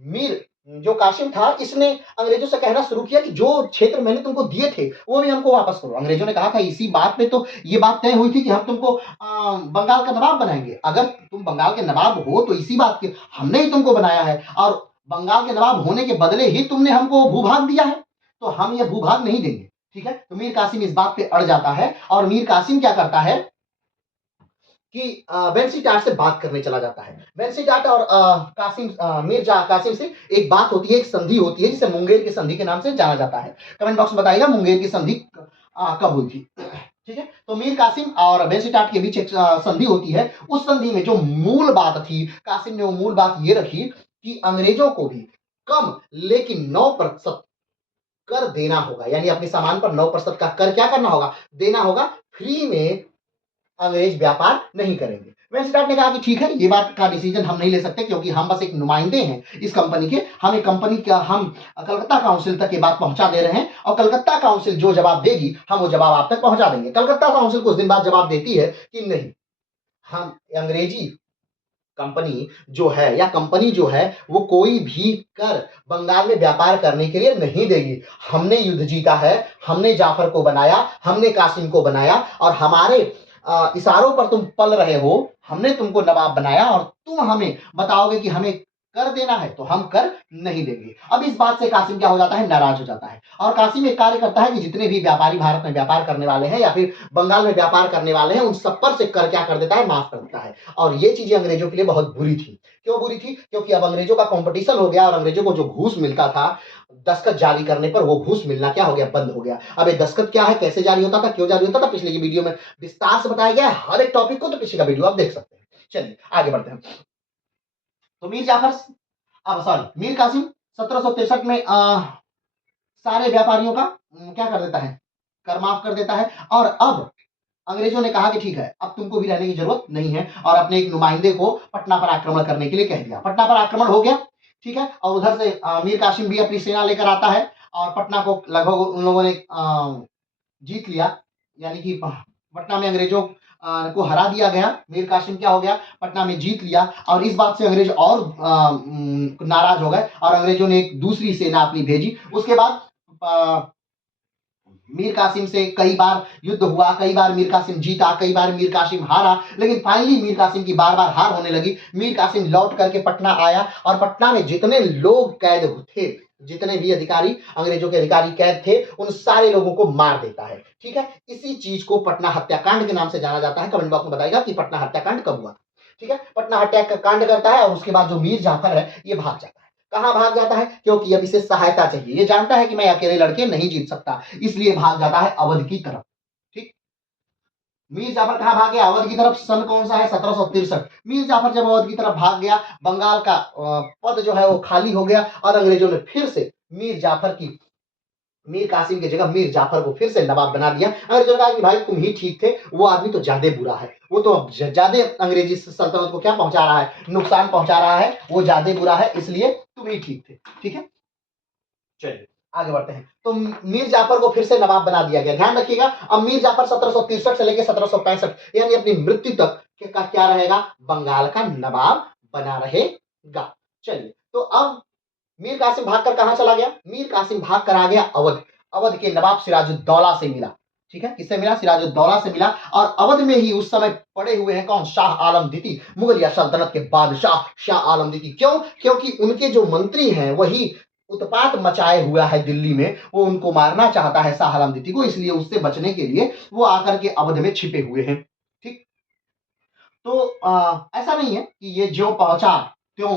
मीर जो कासिम था इसने अंग्रेजों से कहना शुरू किया कि जो क्षेत्र मैंने तुमको दिए थे वो भी हमको वापस करो। अंग्रेजों ने कहा था इसी बात पे तो ये बात तय हुई थी कि हम तुमको बंगाल का नवाब बनाएंगे। अगर तुम बंगाल के नवाब हो तो इसी बात के हमने ही तुमको बनाया है और बंगाल के नवाब होने के बदले ही तुमने हमको भूभाग दिया है, तो हम ये भूभाग नहीं देंगे। ठीक है, तो मीर कासिम इस बात पे अड़ जाता है और मीर कासिम क्या करता है कि वेंसीटाट से बात करने चला जाता है। वेंसीटाट और मीर कासिम से एक बात होती है, एक संधि होती है जिसे मुंगेर की संधि के नाम से जाना जाता है। कमेंट बॉक्स में बताइएगा मुंगेर की संधि कब हुई थी। ठीक है, तो मीर कासिम और वेंसीटाट के बीच एक संधि होती है। उस संधि में जो मूल बात थी, कासिम ने वो मूल बात ये रखी कि अंग्रेजों को भी कम लेकिन 9% कर देना होगा, यानी अपने सामान पर 9% का कर क्या करना होगा, देना होगा। फ्री में अंग्रेज व्यापार नहीं करेंगे। वेंस्टार्ट ने कहा कि ठीक है, ये बात का डिसीजन हम नहीं ले सकते क्योंकि हम बस एक नुमाइंदे हैं इस कंपनी के। हमें कंपनी का हम कलकत्ता काउंसिल तक ये बात पहुंचा दे रहे हैं और कलकत्ता काउंसिल जो जवाब देगी हम वो जवाब आप तक पहुंचा देंगे। कलकत्ता काउंसिल कुछ दिन बाद जवाब देती है कि नहीं, हम अंग्रेजी कंपनी जो है या कंपनी जो है वो कोई भी कर बंगाल में व्यापार करने के लिए नहीं देगी। हमने युद्ध जीता है, हमने जाफर को बनाया, हमने कासिम को बनाया और हमारे इशारों पर तुम पल रहे हो। हमने तुमको नवाब बनाया और तुम हमें बताओगे कि हमें कर देना है तो हम कर नहीं देंगे। अब इस बात से कासिम क्या हो जाता है, नाराज हो जाता है और कासिम एक कार्य करता है कि जितने भी व्यापारी भारत में व्यापार करने वाले हैं या फिर बंगाल में व्यापार करने वाले हैं उन सब पर से कर क्या कर देता है, माफ कर देता है। और ये चीजें अंग्रेजों के लिए बहुत बुरी थी। क्यों बुरी थी, क्योंकि अब अंग्रेजों का कंपटीशन हो गया और अंग्रेजों को जो घूस मिलता था दस्तखत जारी करने पर वो घूस मिलना क्या हो गया, बंद हो गया। अब ये दस्तखत क्या है, कैसे जारी होता था, क्यों जारी होता था, पिछले की वीडियो में विस्तार से बताया गया है हर एक टॉपिक को, तो पिछले का वीडियो आप देख सकते हैं। चलिए आगे बढ़ते हैं। तो मीर जाफर अब सॉरी मीर कासिम 1763 में सारे व्यापारियों का क्या कर देता है, कर माफ कर देता है। और अब अंग्रेजों ने कहा कि ठीक है अब तुमको भी रहने की जरूरत नहीं है और अपने एक नुमाइंदे को पटना पर आक्रमण करने के लिए कह दिया। पटना पर आक्रमण हो गया। ठीक है, और उधर से मीर कासिम भी अपनी सेना लेकर आता है और पटना को लगभग उन लोगों ने जीत लिया, यानी कि पटना में अंग्रेजों को हरा दिया गया। मीर कासिम क्या हो गया, पटना में जीत लिया और इस बात से अंग्रेज और नाराज हो गए और अंग्रेजों ने एक दूसरी सेना अपनी भेजी। उसके बाद मीर कासिम से कई बार युद्ध हुआ, कई बार मीर कासिम जीता, कई बार मीर कासिम हारा, लेकिन फाइनली मीर कासिम की बार बार हार होने लगी। मीर कासिम लौट करके पटना आया और पटना में जितने लोग कैद थे, जितने भी अधिकारी अंग्रेजों के अधिकारी कैद थे, उन सारे लोगों को मार देता है। ठीक है, इसी चीज को पटना हत्याकांड के नाम से जाना जाता है। कमेंट बॉक्स में बताइएगा कि पटना हत्याकांड कब हुआ। ठीक है, पटना हत्याकांड करता है और उसके बाद जो मीर जाफर है ये भाग जाता है। कहां भाग जाता है, क्योंकि अब इसे सहायता चाहिए। ये जानता है कि मैं अकेले लड़के नहीं जीत सकता, इसलिए भाग जाता है अवध की तरफ। ठीक, मीर जाफर कहां भाग गया, अवध की तरफ। सन कौन सा है, 1763। मीर जाफर जब अवध की तरफ भाग गया, बंगाल का पद जो है वो खाली हो गया और अंग्रेजों ने फिर से मीर कासिम की जगह मीर जाफर को फिर से नवाब बना दिया। अंग्रेजों ने कहा कि भाई तुम ही ठीक थे, वो आदमी तो ज्यादा बुरा है, वो तो अब ज्यादा अंग्रेजी सल्तनत को क्या पहुंचा रहा है, नुकसान पहुंचा रहा है, वो ज्यादा बुरा है, इसलिए तुम ही ठीक थे। ठीक है, चलिए आगे बढ़ते हैं। तो मीर जाफर को फिर से नवाब बना दिया गया। ध्यान रखिएगा, अब मीर जाफर 1763 से लेकर 1765 यानी अपनी मृत्यु तक का क्या रहेगा, बंगाल का नवाब बना रहेगा। चलिए, तो अब मीर कासिम भागकर कहां चला गया, मीर कासिम भागकर आ गया अवध। अवध के नवाब सिराजुद्दौला से मिला। ठीक है, किससे मिला, सिराजुद्दौला से मिला। और अवध में ही उस समय पड़े हुए हैं कौन, शाह आलम द्वितीय, मुगलिया सल्तनत के बादशाह शाह आलम द्वितीय। क्यों, क्योंकि उनके जो मंत्री हैं वही उत्पात मचाए हुआ है दिल्ली में, वो उनको मारना चाहता है शाह आलम द्वितीय को, इसलिए उससे बचने के लिए वो आकर के अवध में छिपे हुए हैं। ठीक, तो ऐसा नहीं है कि ये जो पहुंचा क्यों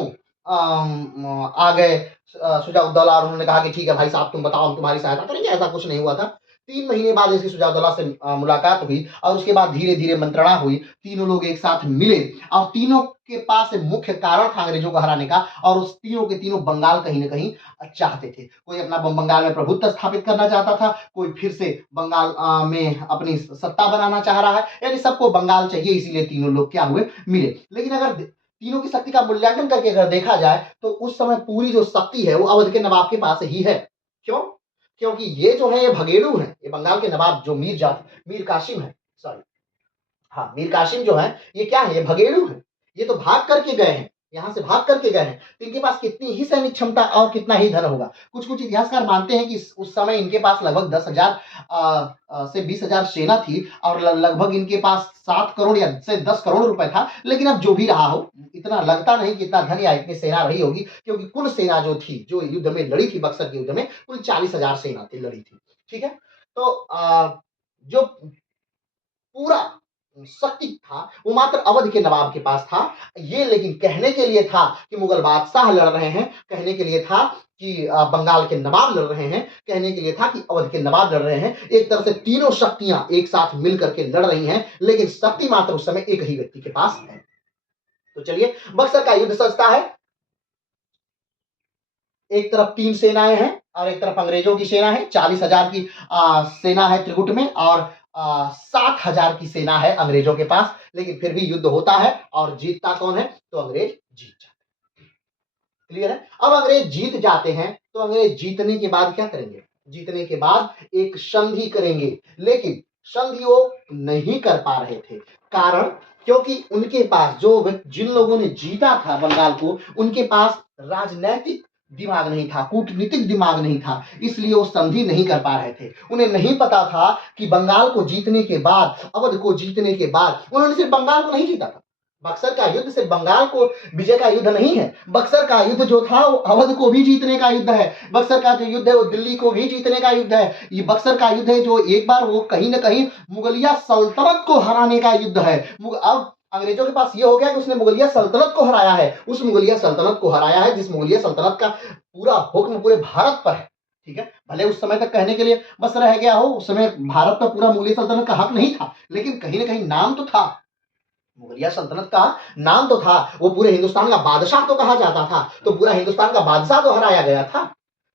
आ गए शुजाउद्दौला और उन्होंने कहा कि ठीक है भाई साहब तुम बताओ हम तुम्हारी सहायता करेंगे, ऐसा कुछ नहीं हुआ था। 3 महीने बाद इसकी शुजाउद्दौला से मुलाकात हुई और उसके बाद धीरे-धीरे मंत्रणा हुई, तीनों लोग एक साथ मिले और तीनों के पास मुख्य कारण था अंग्रेजों को हराने का और उस तीनों के तीनों बंगाल कहीं न कहीं चाहते थे। कोई अपना बंगाल में प्रभुत्व स्थापित करना चाहता था, कोई फिर से बंगाल में अपनी सत्ता बनाना चाह रहा है, यानी सबको बंगाल चाहिए इसीलिए तीनों लोग क्या हुए, मिले। लेकिन अगर तीनों की शक्ति का मूल्यांकन करके अगर देखा जाए तो उस समय पूरी जो शक्ति है वो अवध के नवाब के पास ही है। क्यों? क्योंकि ये जो है ये भगेड़ू हैं, ये बंगाल के नवाब जो मीर कासिम है, सॉरी, हाँ, मीर कासिम जो है ये क्या है, ये भगेड़ू है, ये तो भाग करके गए हैं, यहाँ से भाग करके गए हैं, तो इनके पास कितनी ही सैनिक क्षमता और कितना ही धन होगा। कुछ कुछ इतिहासकार मानते हैं कि उस समय इनके पास लगभग 10,000 से 20,000 सेना थी और लगभग इनके पास 7 करोड़ या से 10 करोड़ रुपए था। लेकिन अब जो भी रहा हो, इतना लगता नहीं कि इतना धन या इतनी सेना रही होगी, क्योंकि कुल सेना जो थी, जो युद्ध में लड़ी थी, बक्सर के युद्ध में, कुल 40,000 सेना थी, लड़ी थी। ठीक है? तो जो पूरा शक्ति था वो मात्र अवध के नवाब के पास था। ये लेकिन कहने के लिए था कि मुगल बादशाह लड़ रहे हैं, कहने के लिए था कि बंगाल के नवाब लड़ रहे हैं, कहने के लिए था कि अवध के नवाब लड़ रहे हैं। एक तरह से तीनों शक्तियां एक साथ मिल करके लड़ रही हैं, लेकिन शक्ति मात्र उस समय एक ही व्यक्ति के पास है। तो चलिए बक्सर का युद्ध सजता है। एक तरफ 3 सेनाएं हैं और एक तरफ अंग्रेजों की सेना है। 40,000 की सेना है त्रिकुट में और 60,000 की सेना है अंग्रेजों के पास। लेकिन फिर भी युद्ध होता है और जीतता कौन है? तो अंग्रेज जीत जाते हैं। क्लियर है? अब अंग्रेज जीत जाते हैं तो अंग्रेज जीतने के बाद क्या करेंगे? जीतने के बाद एक संधि करेंगे, लेकिन संधि वो नहीं कर पा रहे थे। कारण, क्योंकि उनके पास जिन लोगों ने जीता था बंगाल को, उनके पास राजनैतिक दिमाग नहीं था, कूटनीतिक दिमाग नहीं था, इसलिए वो संधि नहीं कर पा रहे थे। उन्हें नहीं पता था कि बंगाल को जीतने के बाद, अवध को जीतने के बाद, उन्होंने सिर्फ बंगाल को नहीं जीता था। बक्सर का युद्ध सिर्फ बंगाल को विजय का युद्ध नहीं है। बक्सर का युद्ध जो था वो अवध को भी जीतने का युद्ध है। बक्सर का जो युद्ध है वो दिल्ली को भी जीतने का युद्ध है। ये बक्सर का युद्ध है जो एक बार वो कहीं ना कहीं मुगलिया सल्तनत को हराने का युद्ध है। अब अंग्रेजों के पास ये हो गया कि उसने मुगलिया सल्तनत को हराया है। उस मुगलिया सल्तनत को हराया है जिस मुगलिया सल्तनत का पूरा हुक्म पूरे भारत पर है। ठीक है, भले उस समय तक कहने के लिए बस रह गया हो, उस समय भारत पर पूरा मुगलिया सल्तनत का हक नहीं था, लेकिन कहीं ना कहीं नाम तो था। मुगलिया सल्तनत का नाम तो था, वो पूरे हिंदुस्तान का बादशाह तो कहा जाता था, तो पूरा हिंदुस्तान का बादशाह तो हराया गया था।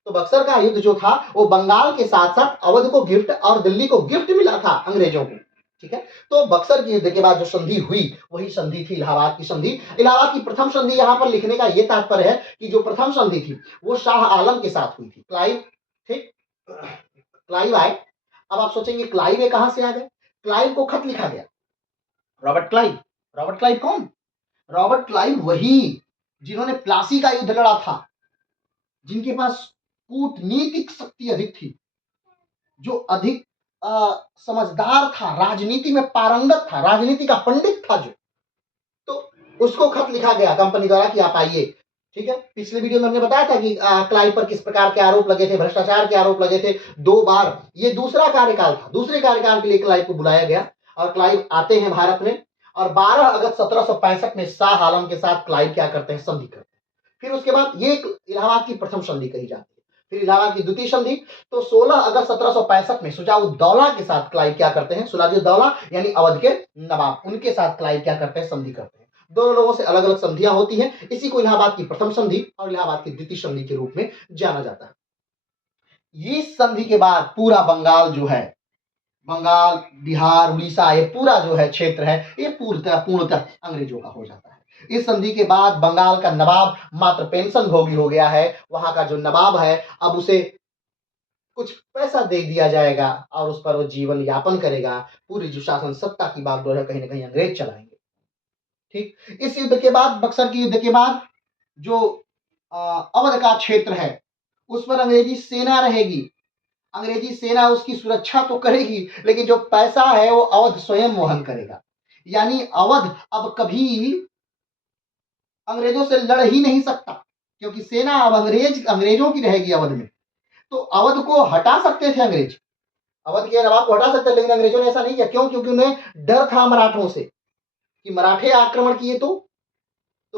तो बक्सर का युद्ध जो था वो बंगाल के साथ साथ अवध को गिफ्ट और दिल्ली को गिफ्ट मिला था अंग्रेजों को। ठीक है, तो बक्सर के युद्ध के बाद जो संधि हुई वही संधि थी इलाहाबाद की संधि। इलाहाबाद की प्रथम संधि यहाँ पर लिखने का ये तात्पर्य है कि जो प्रथम संधि थी वो शाह आलम के साथ हुई थी। क्लाइव, ठीक, क्लाइव आए। अब आप सोचेंगे क्लाइव ये कहां से आ गए? क्लाइव को खत लिखा गया, रॉबर्ट क्लाइव। रॉबर्ट क्लाइव कौन? रॉबर्ट क्लाइव वही जिन्होंने प्लासी का युद्ध लड़ा था, जिनके पास कूटनीतिक शक्ति अधिक थी, जो अधिक समझदार था, राजनीति में पारंगत था, राजनीति का पंडित था जो, तो उसको खत लिखा गया कंपनी द्वारा कि आप आइए। ठीक है, पिछले वीडियो में हमने बताया था कि क्लाइव पर किस प्रकार के आरोप लगे थे, भ्रष्टाचार के आरोप लगे थे 2 बार। ये दूसरा कार्यकाल था, दूसरे कार्यकाल के लिए क्लाइव को बुलाया गया और क्लाइव आते हैं भारत में और 12 अगस्त 1765 में शाह आलम के साथ क्लाइव क्या करते हैं? संधि करते हैं। फिर उसके बाद ये इलाहाबाद की प्रथम संधि कही जाती है। फिर इलाहाबाद की द्वितीय संधि, तो 16 अगस्त 1765 में शुजाउद्दौला के साथ क्लाइव क्या करते हैं? शुजाउद्दौला यानी अवध के नवाब, उनके साथ क्लाइव क्या करते हैं? संधि करते हैं। दोनों लोगों से अलग अलग संधियां होती हैं, इसी को इलाहाबाद की प्रथम संधि और इलाहाबाद की द्वितीय संधि के रूप में जाना जाता है। इस संधि के बाद पूरा बंगाल जो है, बंगाल, बिहार, उड़ीसा, ये पूरा जो है क्षेत्र है, ये पूर्णतः अंग्रेजों का हो जाता है। इस संधि के बाद बंगाल का नवाब मात्र पेंशन भोगी हो गया है। वहां का जो नवाब है अब उसे कुछ पैसा दे दिया जाएगा और उस पर वो जीवन यापन करेगा। पूरी जो शासन सत्ता की बागडोर है कहीं ना कहीं अंग्रेज चलाएंगे। ठीक, इस युद्ध के बाद, बक्सर के युद्ध के बाद जो अवध का क्षेत्र है उस पर अंग्रेजी सेना रहेगी। अंग्रेजी सेना उसकी सुरक्षा तो करेगी, लेकिन जो पैसा है वो अवध स्वयं वहन करेगा। यानी अवध अब कभी अंग्रेजों से लड़ ही नहीं सकता, क्योंकि सेना अब अंग्रेजों की रहेगी अवध में। तो अवध को हटा सकते थे अंग्रेज, अवध के नवाब को हटा सकते, लेकिन अंग्रेजों ने ऐसा नहीं किया। क्यों? क्योंकि उन्हें डर था मराठों से कि मराठे आक्रमण किए तो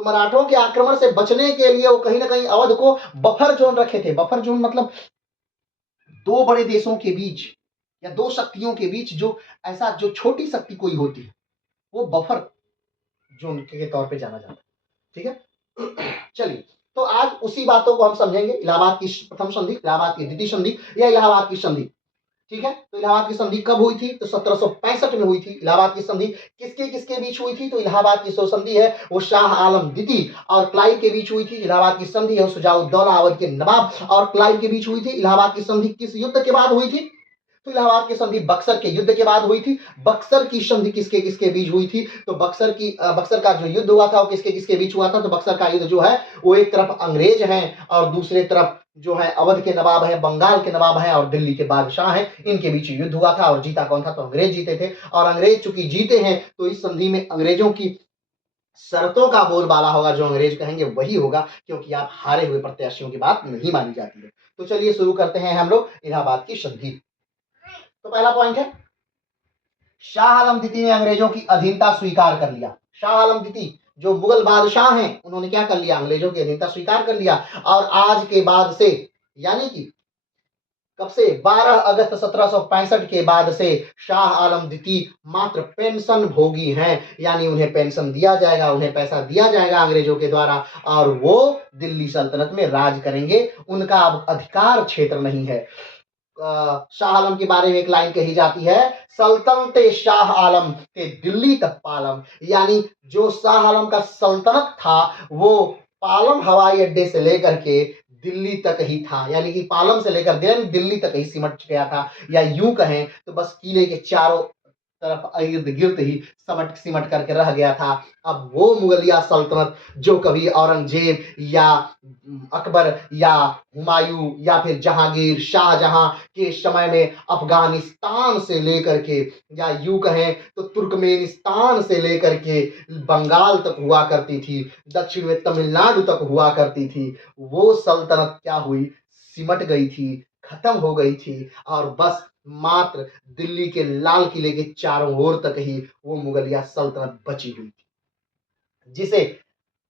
तो मराठों के आक्रमण से बचने के लिए वो कहीं ना कहीं अवध को बफर जोन रखे थे। बफर जोन मतलब दो बड़े देशों के बीच या दो शक्तियों के बीच जो ऐसा जो छोटी शक्ति कोई होती है वो बफर जोन के तौर पे जाना जाता है। ठीक है, चलिए तो आज उसी बातों को हम समझेंगे। इलाहाबाद की प्रथम संधि, इलाहाबाद की द्वितीय संधि या इलाहाबाद की संधि। ठीक है, तो इलाहाबाद की संधि कब हुई थी? तो 1765 में हुई थी। इलाहाबाद की संधि किसके किसके बीच हुई थी? तो इलाहाबाद की जो संधि है वो शाह आलम द्वितीय और क्लाइव के बीच हुई थी। इलाहाबाद की संधि है शुजाउद्दौला अवध के नवाब और क्लाइव के बीच हुई थी। इलाहाबाद की संधि किस युद्ध के बाद हुई थी? तो इलाहाबाद की संधि बक्सर के युद्ध के बाद हुई थी। बक्सर की संधि किसके किसके बीच हुई थी? तो बक्सर का जो युद्ध हुआ था वो किसके किसके बीच हुआ था? तो बक्सर का युद्ध जो है वो एक तरफ अंग्रेज हैं और दूसरे तरफ जो है अवध के नवाब है, बंगाल के नवाब है और दिल्ली के बादशाह हैं। इनके बीच युद्ध हुआ था और जीता कौन था? तो अंग्रेज जीते थे। और अंग्रेज चूंकि जीते हैं तो इस संधि में अंग्रेजों की शर्तों का बोलबाला होगा। जो अंग्रेज कहेंगे वही होगा, क्योंकि आप हारे हुए प्रत्याशियों की बात नहीं मानी जाती है। तो चलिए शुरू करते हैं हम लोग इलाहाबाद की संधि। तो पहला पॉइंट है शाह आलम द्वितीय ने अंग्रेजों की अधीनता स्वीकार कर लिया। शाह आलम द्वितीय जो मुगल बादशाह हैं उन्होंने क्या कर लिया? अंग्रेजों की अधीनता स्वीकार कर लिया। और आज के बाद से यानी कि कब से? 12 अगस्त 1765 के बाद से शाह आलम द्वितीय मात्र पेंशन भोगी हैं, यानी उन्हें पेंशन दिया जाएगा, उन्हें पैसा दिया जाएगा अंग्रेजों के द्वारा और वो दिल्ली सल्तनत में राज करेंगे। उनका अब अधिकार क्षेत्र नहीं है। शाह आलम के बारे में एक लाइन कही जाती है, सल्तनते शाह आलम ते दिल्ली तक पालम, यानी जो शाह आलम का सल्तनत था वो पालम हवाई अड्डे से लेकर के दिल्ली तक ही था, यानी कि पालम से लेकर दिल्ली तक ही सिमट गया था। या यूं कहें तो बस किले के चारों तरफ इर्द गिर्द ही समट सिमट करके रह गया था। अब वो मुगलिया सल्तनत जो कभी औरंगजेब या अकबर या हुमायूं या फिर जहांगीर शाहजहां के समय में अफगानिस्तान से लेकर के या यूं कहें तो तुर्कमेनिस्तान से लेकर के बंगाल तक हुआ करती थी, दक्षिण में तमिलनाडु तक हुआ करती थी, वो सल्तनत क्या हुई? सिमट गई थी, खत्म हो गई थी और बस मात्र दिल्ली के लाल किले के चारों ओर तक ही वो मुगलिया सल्तनत बची हुई थी, जिसे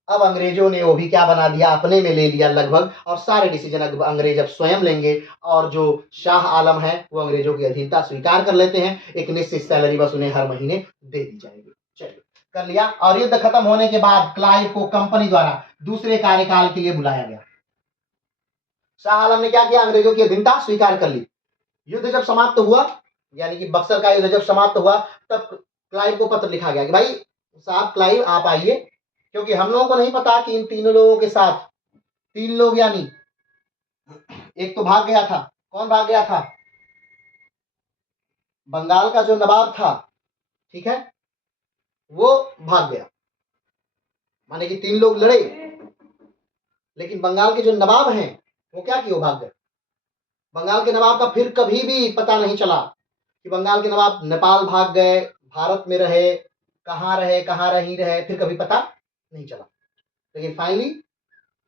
अब अंग्रेजों ने वो भी क्या बना दिया? अपने में ले लिया लगभग। और सारे डिसीजन अंग्रेज अब स्वयं लेंगे और जो शाह आलम है वो अंग्रेजों की अधीनता स्वीकार कर लेते हैं। एक निश्चित सैलरी बस उन्हें हर महीने दे दी जाएगी। चलिए कर लिया। और युद्ध खत्म होने के बाद क्लाइव को कंपनी द्वारा दूसरे कार्यकाल के लिए बुलाया गया। शाह आलम ने क्या किया? अंग्रेजों की अधीनता स्वीकार कर ली। युद्ध जब समाप्त हुआ, यानी कि बक्सर का युद्ध जब समाप्त हुआ, तब क्लाइव को पत्र लिखा गया कि भाई साहब क्लाइव आप आइए, क्योंकि हम लोगों को नहीं पता कि इन तीनों लोगों के साथ 3 लोग, यानी एक तो भाग गया था। कौन भाग गया था? बंगाल का जो नवाब था, ठीक है, वो भाग गया। माने कि 3 लोग लड़े, लेकिन बंगाल के जो नवाब हैं वो क्या किए? वो भाग गए। बंगाल के नवाब का फिर कभी भी पता नहीं चला कि बंगाल के नवाब नेपाल भाग गए, भारत में रहे, कहाँ नहीं रहे, फिर कभी पता नहीं चला। लेकिन फाइनली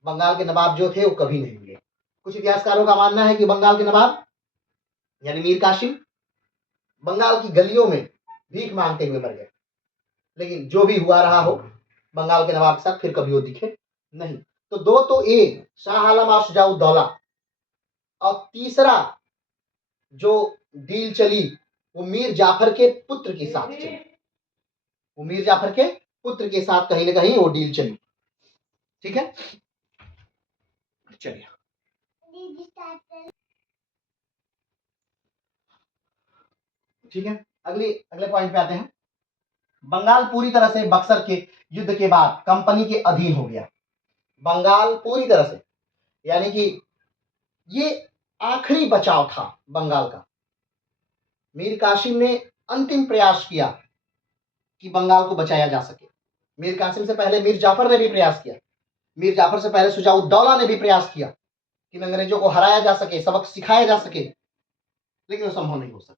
बंगाल के नवाब जो थे वो कभी नहीं मिले। कुछ इतिहासकारों का मानना है कि बंगाल के नवाब यानी मीर कासिम बंगाल की गलियों में भीख मांगते हुए मर गए। लेकिन जो भी हुआ रहा हो, बंगाल के नवाब के साथ फिर कभी वो दिखे नहीं। तो दो तो एक शाह आलम और शुजाउद्दौला, और तीसरा जो डील चली वो मीर जाफर के पुत्र के साथ चली। वो मीर जाफर के पुत्र के साथ कहीं ना कहीं वो डील चली। ठीक है, चलिए ठीक है, अगले पॉइंट पे आते हैं। बंगाल पूरी तरह से बक्सर के युद्ध के बाद कंपनी के अधीन हो गया। बंगाल पूरी तरह से, यानी कि ये आखिरी बचाव था बंगाल का। मीर कासिम ने अंतिम प्रयास किया कि बंगाल को बचाया जा सके। मीर कासिम से पहले मीर जाफर ने भी प्रयास किया, मीर जाफर से पहले शुजाउद्दौला ने भी प्रयास किया कि अंग्रेजों को हराया जा सके, सबक सिखाया जा सके, लेकिन वो संभव नहीं हो सका।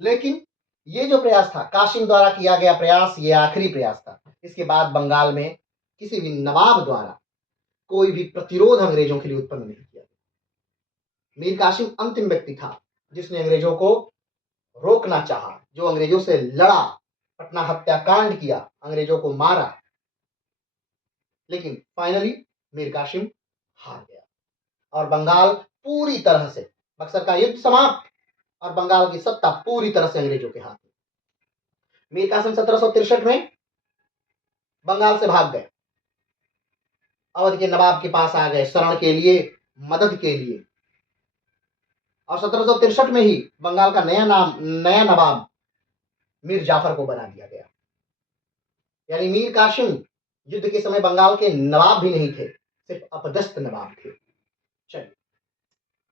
लेकिन ये जो प्रयास था कासिम द्वारा किया गया प्रयास, ये आखिरी प्रयास था। इसके बाद बंगाल में किसी भी नवाब द्वारा कोई भी प्रतिरोध अंग्रेजों के लिए उत्पन्न नहीं किया। मीर कासिम अंतिम व्यक्ति था जिसने अंग्रेजों को रोकना चाहा, जो अंग्रेजों से लड़ा, पटना हत्याकांड किया, अंग्रेजों को मारा। लेकिन फाइनली मीर कासिम हार गया और बंगाल पूरी तरह से, बक्सर का युद्ध समाप्त और बंगाल की सत्ता पूरी तरह से अंग्रेजों के हाथ में। मीर कासिम 1763 में बंगाल से भाग गए, अवध के नवाब के पास आ गए शरण के लिए, मदद के लिए। और 1763 में ही बंगाल का नया नवाब मीर जाफर को बना दिया गया। यानी मीर कासिम युद्ध के समय बंगाल के नवाब भी नहीं थे, सिर्फ अपदस्थ नवाब थे। चलिए,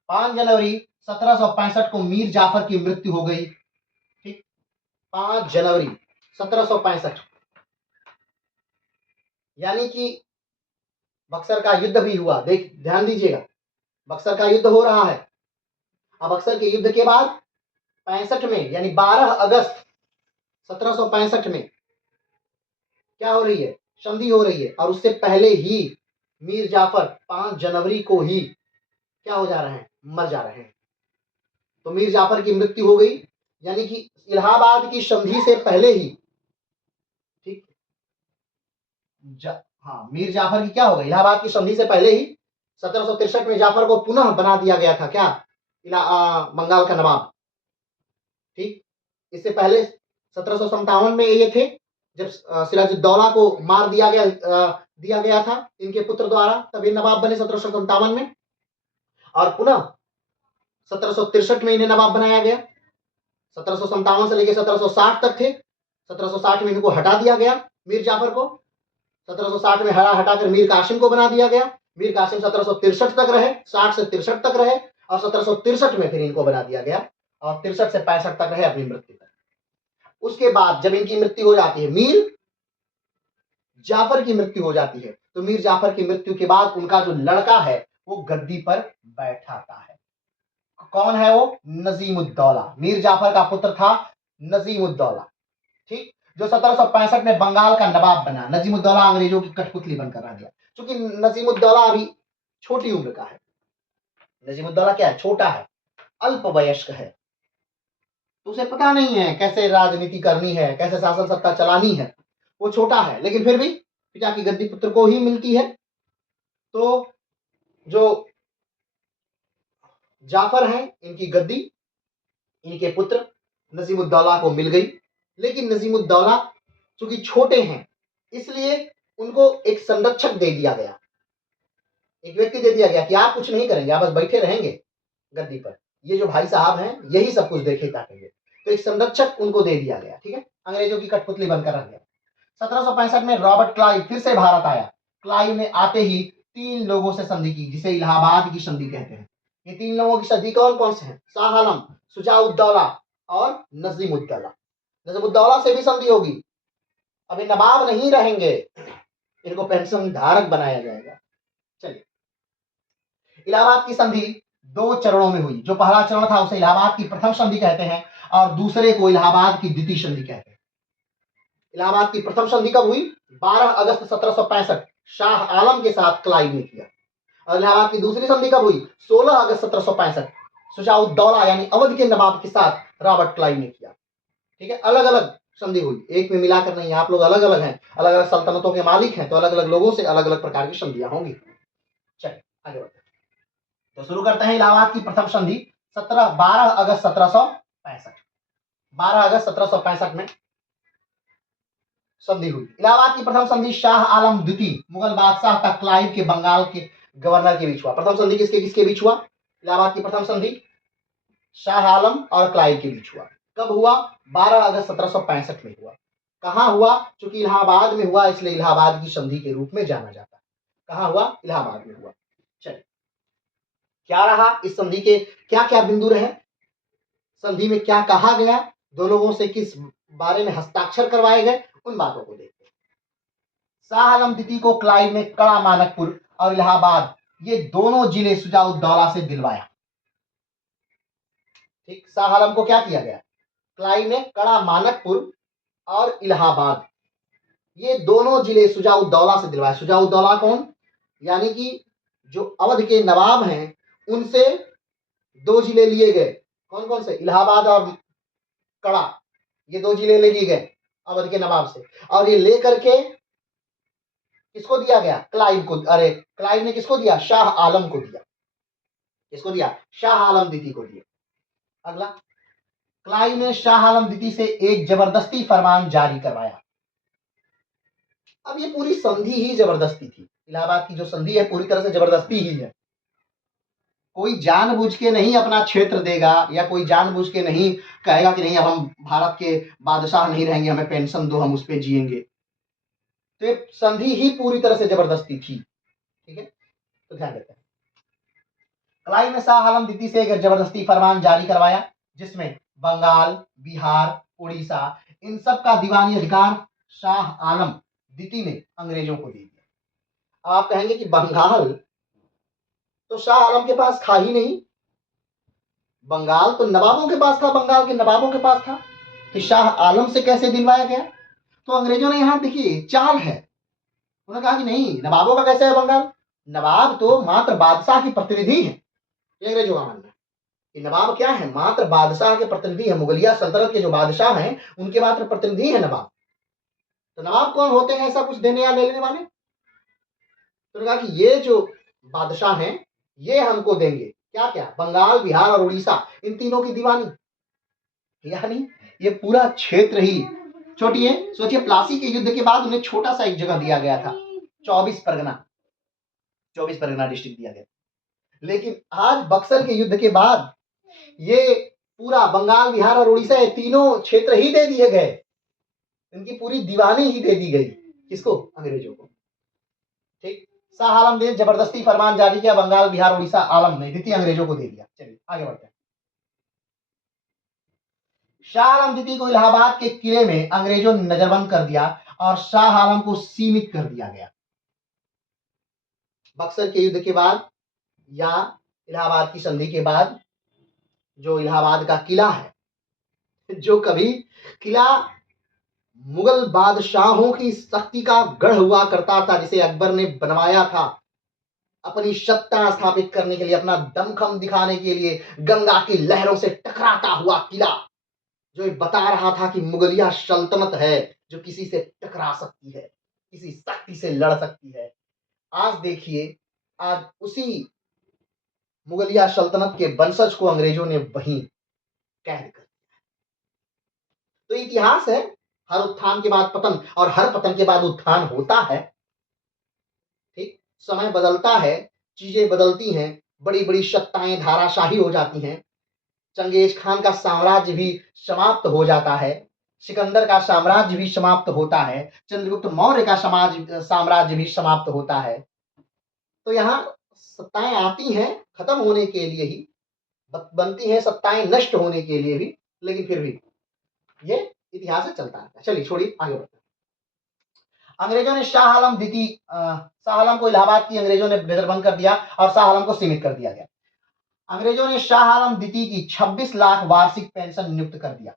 5 जनवरी 1765 को मीर जाफर की मृत्यु हो गई। ठीक, 5 जनवरी 1765, यानी कि बक्सर का युद्ध भी हुआ। ध्यान दीजिएगा, बक्सर का युद्ध हो रहा है। अब बक्सर के युद्ध के बाद 65 में, यानी 12 अगस्त 1765 में क्या हो रही है, संधि हो रही है। और उससे पहले ही मीर जाफर 5 जनवरी को ही क्या हो जा रहे हैं, मर जा रहे हैं। तो मीर जाफर की मृत्यु हो गई, यानी कि इलाहाबाद की संधि से पहले ही, ठीक, हाँ, मीर जाफर की क्या हो गई, इलाहाबाद की संधि से पहले ही 1763 में जाफर को पुनः बना दिया गया था क्या, बंगाल का नवाब। ठीक, इससे पहले 1757 में ये थे, जब सिराजुद्दौला को मार दिया गया था इनके पुत्र द्वारा, तब ये नवाब बने 1757 में। और पुनः 1763 में इन्हें नवाब बनाया गया। 1757 से लेकर 1760 तक थे। 1760 में इनको हटा दिया गया, मीर जाफर को। 1760 में हटाकर मीर कासिम को बना दिया गया। मीर कासिम 1763 तक रहे, 60 से 63 तक रहे, और 1763 में फिर इनको बना दिया गया, और 63 से 65 तक रहे अपनी मृत्यु तक। उसके बाद जब इनकी मृत्यु हो जाती है, मीर जाफर की मृत्यु हो जाती है, तो मीर जाफर की मृत्यु के बाद उनका जो लड़का है वो गद्दी पर बैठाता है। कौन है वो, नजीमुद्दौला। मीर जाफर का पुत्र था नजीमुद्दौला, ठीक, जो 1765 में बंगाल का नवाब बना। नजीमुद्दौला अंग्रेजों की कठपुतली बनकर रह गया, क्योंकि नजीमुद्दौला अभी छोटी उम्र का है। नजीमुद्दौला क्या है, छोटा है, अल्प वयस्क है, तो उसे पता नहीं है कैसे राजनीति करनी है, कैसे शासन सत्ता चलानी है। वो छोटा है, लेकिन फिर भी पिता की गद्दी पुत्र को ही मिलती है। तो जो जाफर हैं, इनकी गद्दी इनके पुत्र नजीमुद्दौला को मिल गई। लेकिन नजीमुद्दौला चूंकि छोटे हैं, इसलिए उनको एक संरक्षक दे दिया गया, एक व्यक्ति दे दिया गया कि आप कुछ नहीं करेंगे, आप बस बैठे रहेंगे गद्दी पर, ये जो भाई साहब हैं यही सब कुछ देखे ताकेंगे। तो एक संरक्षक उनको दे दिया गया, ठीक है, अंग्रेजों की कठपुतली बनकर रह गया। 1765 में रॉबर्ट क्लाइव फिर से भारत आया। क्लाइव ने आते ही 3 लोगों से संधि की, जिसे इलाहाबाद की संधि कहते हैं। ये 3 लोगों की संधि कौन कौन से हैं, शाह आलम, शुजाउद्दौला और नजीमुद्दौला। नजीमुद्दौला से भी संधि होगी, अभी नवाब नहीं रहेंगे, इनको पेंशन धारक बनाया जाएगा। चलिए, इलाहाबाद की संधि 2 चरणों में हुई। जो पहला चरण था उसे इलाहाबाद की प्रथम संधि कहते हैं, और दूसरे को इलाहाबाद की द्वितीय संधि कहते हैं। इलाहाबाद की प्रथम संधि कब हुई, 12 अगस्त 1765 शाह आलम के साथ क्लाइव ने किया। और इलाहाबाद की दूसरी संधि कब हुई, 16 अगस्त 1765 शुजाउद्दौला यानी अवध के नवाब के साथ रॉबर्ट क्लाइव ने किया। ठीक है, अलग अलग संधि हुई, एक में मिलाकर नहीं। आप लोग अलग अलग हैं, अलग अलग सल्तनतों के मालिक हैं, तो अलग अलग लोगों से अलग अलग प्रकार की संधियां होंगी। चलिए आगे बढ़ते हैं। तो शुरू करते हैं इलाहाबाद की प्रथम संधि 12 अगस्त 1765। 12 अगस्त 1765 में संधि हुई। इलाहाबाद की प्रथम संधि शाह आलम द्वितीय मुगल बादशाह तक क्लाइव के बंगाल के गवर्नर के बीच हुआ। प्रथम संधि किसके किसके बीच हुआ, इलाहाबाद की प्रथम संधि शाह आलम और क्लाइव के बीच हुआ। कब हुआ, 12 अगस्त 1765 में हुआ। कहां हुआ, चूंकि इलाहाबाद में हुआ इसलिए इलाहाबाद की संधि के रूप में जाना जाता है। कहां हुआ, इलाहाबाद में हुआ। चलिए, क्या रहा इस संधि के, क्या क्या बिंदु रहे, संधि में क्या कहा गया, दो लोगों से किस बारे में हस्ताक्षर करवाए गए, उन बातों को देखते हैं। शाह आलम द्वितीय को क्लाइव ने कड़ा मानकपुर और इलाहाबाद ये दोनों जिले शुजाउद्दौला से दिलवाया। ठीक, शाह आलम को क्या किया गया, क्लाइव ने कड़ा मानकपुर और इलाहाबाद ये दोनों जिले शुजाउद्दौला से दिलवाया। शुजाउद्दौला कौन, यानी कि जो अवध के नवाब हैं उनसे 2 जिले लिए गए। कौन कौन से, इलाहाबाद और कड़ा, ये 2 जिले ले लिए गए अवध के नवाब से। और ये लेकर के किसको दिया गया? क्लाइव को। अरे क्लाइव ने किसको दिया? शाह आलम को दिया। किसको दिया? शाह आलम द्वितीय को दिया। अगला, क्लाइव ने शाह आलम द्वितीय से एक जबरदस्ती फरमान जारी करवाया। अब ये पूरी संधि ही जबरदस्ती थी। इलाहाबाद की जो संधि है पूरी तरह से जबरदस्ती ही है। कोई जानबूझ के नहीं अपना क्षेत्र देगा, या कोई जानबूझ के नहीं कहेगा कि नहीं अब हम भारत के बादशाह नहीं रहेंगे, हमें पेंशन दो, हम उस पर जिएंगे। तो ये संधि ही पूरी तरह से जबरदस्ती थी। ठीक है, तो ध्यान देते हैं। क्लाइव ने शाह आलम द्वितीय से एक जबरदस्ती फरमान जारी करवाया, जिसमें बंगाल, बिहार, उड़ीसा, इन सब का दीवानी अधिकार शाह आलम द्वितीय ने अंग्रेजों को दे दिया। आप कहेंगे कि बंगाल तो शाह आलम के पास था ही नहीं, बंगाल तो नवाबों के पास था, बंगाल के नवाबों के पास था, कि शाह आलम से कैसे दिलवाया गया? तो अंग्रेजों ने यहां देखिए चाल है, उन्होंने कहा कि नहीं, नवाबों का कैसे है बंगाल? नवाब तो मात्र बादशाह की प्रतिनिधि है। ये अंग्रेजों का मानना है कि नवाब क्या है? मात्र बादशाह के प्रतिनिधि है। मुगलिया सल्तनत के जो बादशाह हैं उनके मात्र प्रतिनिधि है नवाब। तो नवाब कौन होते हैं ऐसा कुछ देने या लेने वाले? तो कहा कि ये जो बादशाह हैं ये हमको देंगे क्या क्या? बंगाल, बिहार और उड़ीसा, इन तीनों की दीवानी। यानी ये पूरा क्षेत्र ही छोटी है। सोचिए प्लासी के युद्ध के बाद उन्हें छोटा सा एक जगह दिया गया था, 24 परगना डिस्ट्रिक्ट दिया गया। लेकिन आज बक्सर के युद्ध के बाद ये पूरा बंगाल, बिहार और उड़ीसा, ये तीनों क्षेत्र ही दे दिए गए। इनकी पूरी दीवानी ही दे दी गई। किसको? अंग्रेजों को। ठीक, शाह आलम ने जबरदस्ती फरमान जारी किया, बंगाल, बिहार, उड़ीसा आलम ने द्वितीय अंग्रेजों को दे दिया। चलिए आगे बढ़ते हैं। शाह आलम द्वितीय को इलाहाबाद के किले में अंग्रेजों ने नजरबंद कर दिया और शाह आलम को सीमित कर दिया गया। बक्सर के युद्ध के बाद या इलाहाबाद की संधि के बाद जो इलाहाबाद का किला है, जो कभी किला मुगल बादशाहों की शक्ति का गढ़ हुआ करता था, जिसे अकबर ने बनवाया था अपनी सत्ता स्थापित करने के लिए, अपना दमखम दिखाने के लिए, गंगा की लहरों से टकराता हुआ किला, जो ये बता रहा था कि मुगलिया सल्तनत है जो किसी से टकरा सकती है, किसी शक्ति से लड़ सकती है। आज देखिए, आज उसी मुगलिया सल्तनत के वंशज को अंग्रेजों ने वहीं कैद कर। तो इतिहास है, हर उत्थान के बाद पतन और हर पतन के बाद उत्थान होता है। ठीक, समय बदलता है, चीजें बदलती हैं, बड़ी बड़ी सत्ताएं धाराशाही हो जाती हैं। चंगेज खान का साम्राज्य भी समाप्त हो जाता है, सिकंदर का साम्राज्य भी समाप्त होता है, चंद्रगुप्त मौर्य का साम्राज्य भी समाप्त होता है। तो यहाँ सत्ताएं आती हैं खत्म होने के लिए ही, बनती हैं सत्ताएं नष्ट होने के लिए भी, लेकिन फिर भी ये इतिहास से चलता है। चलिए छोड़िए, आगे बढ़ते हैं। अंग्रेजों ने शाह आलम द्वितीय, शाह आलम को इलाहाबाद की अंग्रेजों ने नजरबंद कर दिया और शाह आलम को सीमित कर दिया गया। अंग्रेजों ने शाह आलम द्वितीय की 26 लाख वार्षिक पेंशन नियुक्त कर दिया।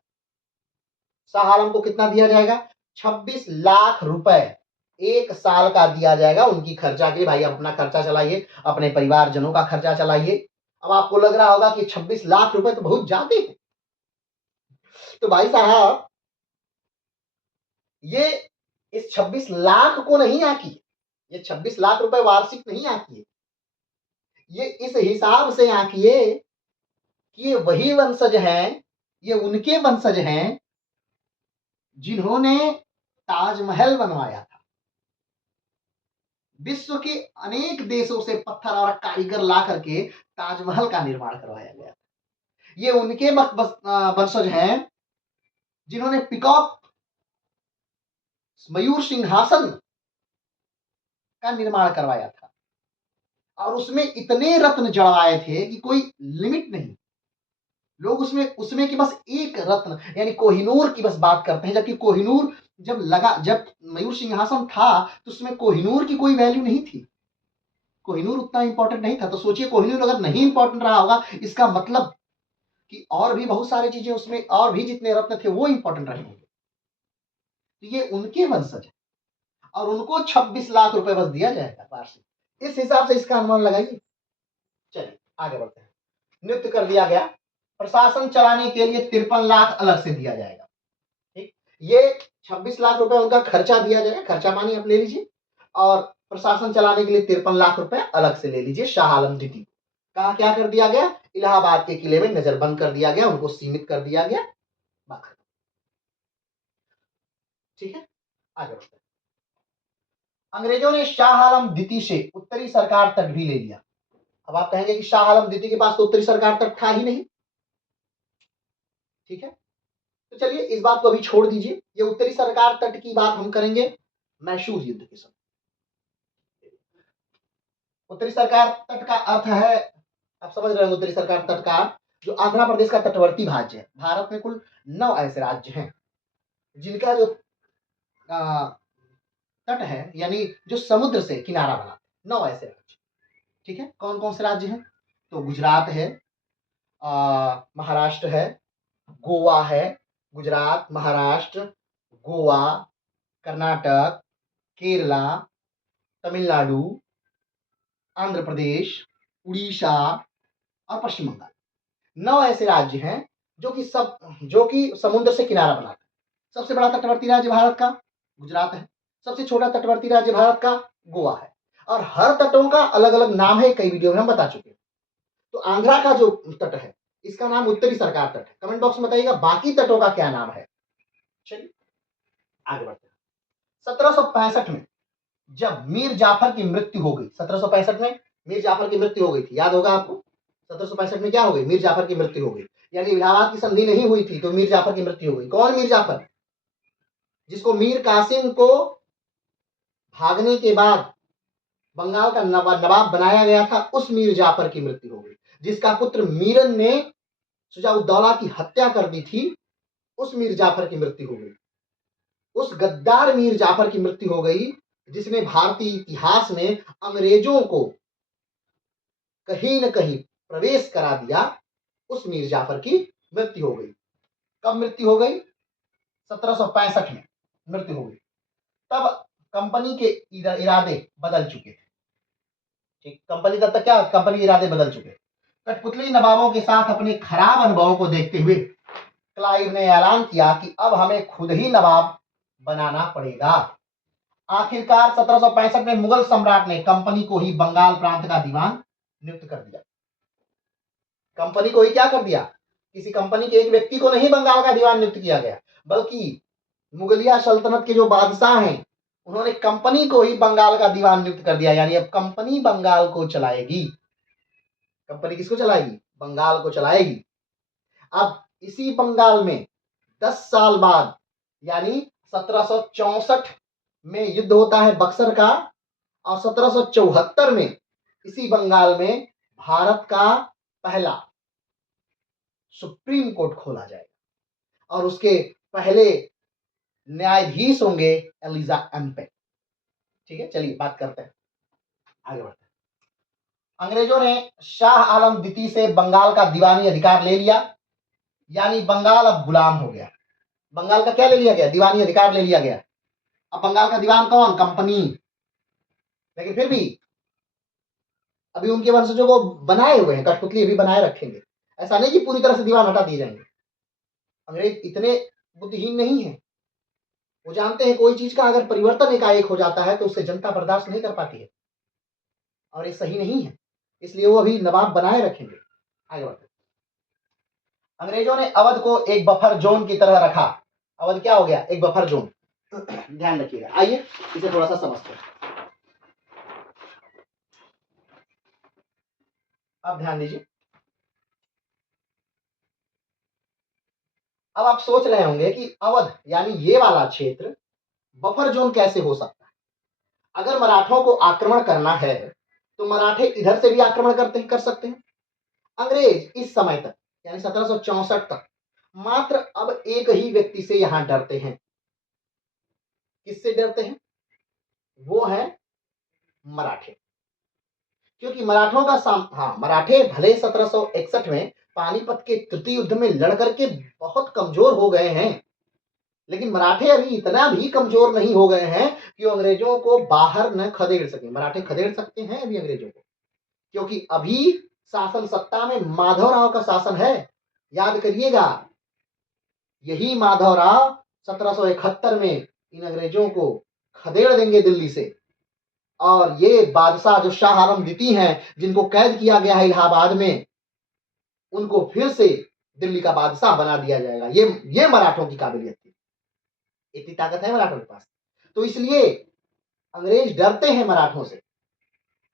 शाह आलम को कितना दिया जाएगा? 26 लाख रुपए एक साल का दिया जाएगा उनकी खर्चा के लिए। भाई आप अपना खर्चा चलाइए, अपने परिवारजनों का खर्चा चलाइए। अब आपको लग रहा होगा कि 26 लाख रुपए तो बहुत ज्यादा है। तो भाई साहब, ये इस 26 लाख को नहीं आकी, ये 26 लाख रुपए वार्षिक नहीं आकी, ये इस हिसाब से आंकिए कि ये वही वंशज हैं, ये उनके वंशज हैं जिन्होंने ताजमहल बनवाया था। विश्व के अनेक देशों से पत्थर और कारीगर ला करके ताजमहल का निर्माण करवाया गया। ये उनके वंशज हैं जिन्होंने पिकॉक, मयूर सिंहासन का निर्माण करवाया था, और उसमें इतने रत्न जड़वाए थे कि कोई लिमिट नहीं। लोग उसमें उसमें की बस एक रत्न यानी कोहिनूर की बस बात करते हैं, जबकि कोहिनूर जब मयूर सिंहासन था तो उसमें कोहिनूर की कोई वैल्यू नहीं थी, कोहिनूर उतना इंपॉर्टेंट नहीं था। तो सोचिए कोहिनूर अगर नहीं इंपॉर्टेंट रहा होगा, इसका मतलब कि और भी बहुत सारी चीजें उसमें, और भी जितने रत्न थे वो इंपॉर्टेंट रहे होंगे। तो ये उनके वंशज है और उनको 26 लाख रुपए बस दिया जाएगा वार्षिक। इस हिसाब से इसका अनुमान लगाइए। चलिए आगे बढ़ते हैं। नियुक्त कर दिया गया, प्रशासन चलाने के लिए 53 लाख अलग से दिया जाएगा। ठीक, ये 26 लाख रुपए उनका खर्चा दिया जाएगा, खर्चा मानी आप ले लीजिए। और प्रशासन चलाने के लिए 53 लाख रुपए अलग से ले लीजिए शाह आलम द्वितीय। कहा क्या कर दिया गया, इलाहाबाद के किले में नजरबंद कर दिया गया, उनको सीमित कर दिया गया। बात खत्म। ठीक है, आगे बढ़ते हैं। अंग्रेजों ने शाह आलम द्वितीय से उत्तरी सरकार तट भी ले लिया। अब आप कहेंगे कि शाह आलम द्वितीय के पास तो उत्तरी सरकार तट था ही नहीं। ठीक है, तो चलिए इस बात को अभी छोड़ दीजिए, ये उत्तरी सरकार तट की बात हम करेंगे मैसूर युद्ध के समय। उत्तरी सरकार तट का अर्थ है, आप समझ रहे हैं, उत्तरी सरकार तट का जो आंध्र प्रदेश का तटवर्ती राज्य है। भारत में कुल 9 ऐसे राज्य हैं जिनका जो तट है, यानी जो समुद्र से किनारा बना, 9 ऐसे राज्य। ठीक है, कौन कौन से राज्य हैं? तो गुजरात है, महाराष्ट्र है, गोवा है, गुजरात, महाराष्ट्र, गोवा, कर्नाटक, केरला, तमिलनाडु, आंध्र प्रदेश, उड़ीसा और पश्चिम बंगाल। 9 ऐसे राज्य हैं जो कि समुद्र से किनारा बनाते हैं। सबसे बड़ा तटवर्ती राज्य भारत का गुजरात है, सबसे छोटा तटवर्ती राज्य भारत का गोवा है, और हर तटों का अलग अलग नाम है, कई वीडियो में हम बता चुके हैं। तो आंध्रा का जो तट है इसका नाम उत्तरी सरकार तट है। कमेंट बॉक्स में बताइएगा बाकी तटों का क्या नाम है। चलिए आगे बढ़ते हैं। 1765 में जब मीर जाफर की मृत्यु हो गई, 1765 में मीर जाफर की मृत्यु हो गई थी, याद होगा आपको। 1765 में क्या हो गई, मीर जाफर की मृत्यु हो गई, यानी इलाहाबाद की संधि नहीं हुई थी तो मीर जाफर की मृत्यु हो गई। कौन मीर जाफर? जिसको मीर कासिम को भागने के बाद बंगाल का नवाब बनाया गया था, उस मीर जाफर की मृत्यु हो गई। जिसका पुत्र मीरन ने शुजाउद्दौला की हत्या कर दी थी, उस मीर जाफर की मृत्यु हो गई। उस गद्दार मीर जाफर की मृत्यु हो गई जिसने भारतीय इतिहास में अंग्रेजों को कहीं न कहीं प्रवेश करा दिया। उस मीर जाफर की मृत्यु हो गई। कब मृत्यु हो गई? 1765 में मृत्यु हो गई। तब कंपनी के इरादे बदल चुके थे। ठीक, कंपनी तब तक क्या, कंपनी के इरादे बदल चुके। कठपुतली नवाबों के साथ अपने खराब अनुभवों को देखते हुए क्लाइव ने ऐलान किया कि अब हमें खुद ही नवाब बनाना पड़ेगा। आखिरकार 1765 में मुगल सम्राट ने कंपनी को ही बंगाल प्रांत का दीवान नियुक्त कर दिया। कंपनी को ही क्या कर दिया? किसी कंपनी के एक व्यक्ति को नहीं बंगाल का दीवान नियुक्त किया गया, बल्कि मुगलिया सल्तनत के जो बादशाह हैं उन्होंने कंपनी को ही बंगाल का दीवान नियुक्त कर दिया। यानी अब कंपनी बंगाल को चलाएगी। कंपनी किसको चलाएगी? बंगाल को चलाएगी। अब इसी बंगाल में 10 साल बाद यानी 1764 में युद्ध होता है बक्सर का, और 1774 में इसी बंगाल में भारत का पहला सुप्रीम कोर्ट खोला जाएगा और उसके पहले न्यायाधीश होंगे एलिजा एम्पे। ठीक है, चलिए बात करते हैं, आगे बढ़ते हैं। अंग्रेजों ने शाह आलम द्वितीय से बंगाल का दीवानी अधिकार ले लिया, यानी बंगाल अब गुलाम हो गया। बंगाल का क्या ले लिया गया? दीवानी अधिकार ले लिया गया। अब बंगाल का दीवान कौन? कंपनी। लेकिन फिर भी अभी उनके वंशजों को बनाए हुए हैं, कठपुतली अभी बनाए रखेंगे। ऐसा नहीं कि पूरी तरह से दीवान हटा दिए जाएंगे। अंग्रेज इतने बुद्धिहीन नहीं है, वो जानते हैं कोई चीज का अगर परिवर्तन एकाएक हो जाता है तो उससे जनता बर्दाश्त नहीं कर पाती है और ये सही नहीं है, इसलिए वो अभी नवाब बनाए रखेंगे। आगे बढ़ते। अंग्रेजों ने अवध को एक बफर जोन की तरह रखा। अवध क्या हो गया? एक बफर जोन। ध्यान रखिएगा, आइए इसे थोड़ा सा समझते हैं। अब ध्यान दीजिए। अब आप सोच रहे होंगे कि अवध यानी ये वाला क्षेत्र बफर जोन कैसे हो सकता है? अगर मराठों को आक्रमण करना है तो मराठे इधर से भी आक्रमण कर सकते हैं। अंग्रेज इस समय तक यानी 1764 तक मात्र अब एक ही व्यक्ति से यहां डरते हैं। किससे डरते हैं? वो है मराठे। क्योंकि मराठों का मराठे भले 1761 में पानीपत के तृतीय युद्ध में लड़ करके बहुत कमजोर हो गए हैं, लेकिन मराठे अभी इतना भी कमजोर नहीं हो गए हैं कि अंग्रेजों को बाहर न खदेड़ सके। मराठे खदेड़ सकते हैं अभी अंग्रेजों को, क्योंकि अभी शासन सत्ता में माधवराव का शासन है। याद करिएगा, यही माधवराव 1771 में इन अंग्रेजों को खदेड़ देंगे दिल्ली से। और ये बादशाह जो शाह आलम द्वितीय हैं, जिनको कैद किया गया है इलाहाबाद में, उनको फिर से दिल्ली का बादशाह बना दिया जाएगा। ये मराठों की काबिलियत थी। इतनी ताकत है मराठों के पास। तो इसलिए अंग्रेज डरते हैं मराठों से,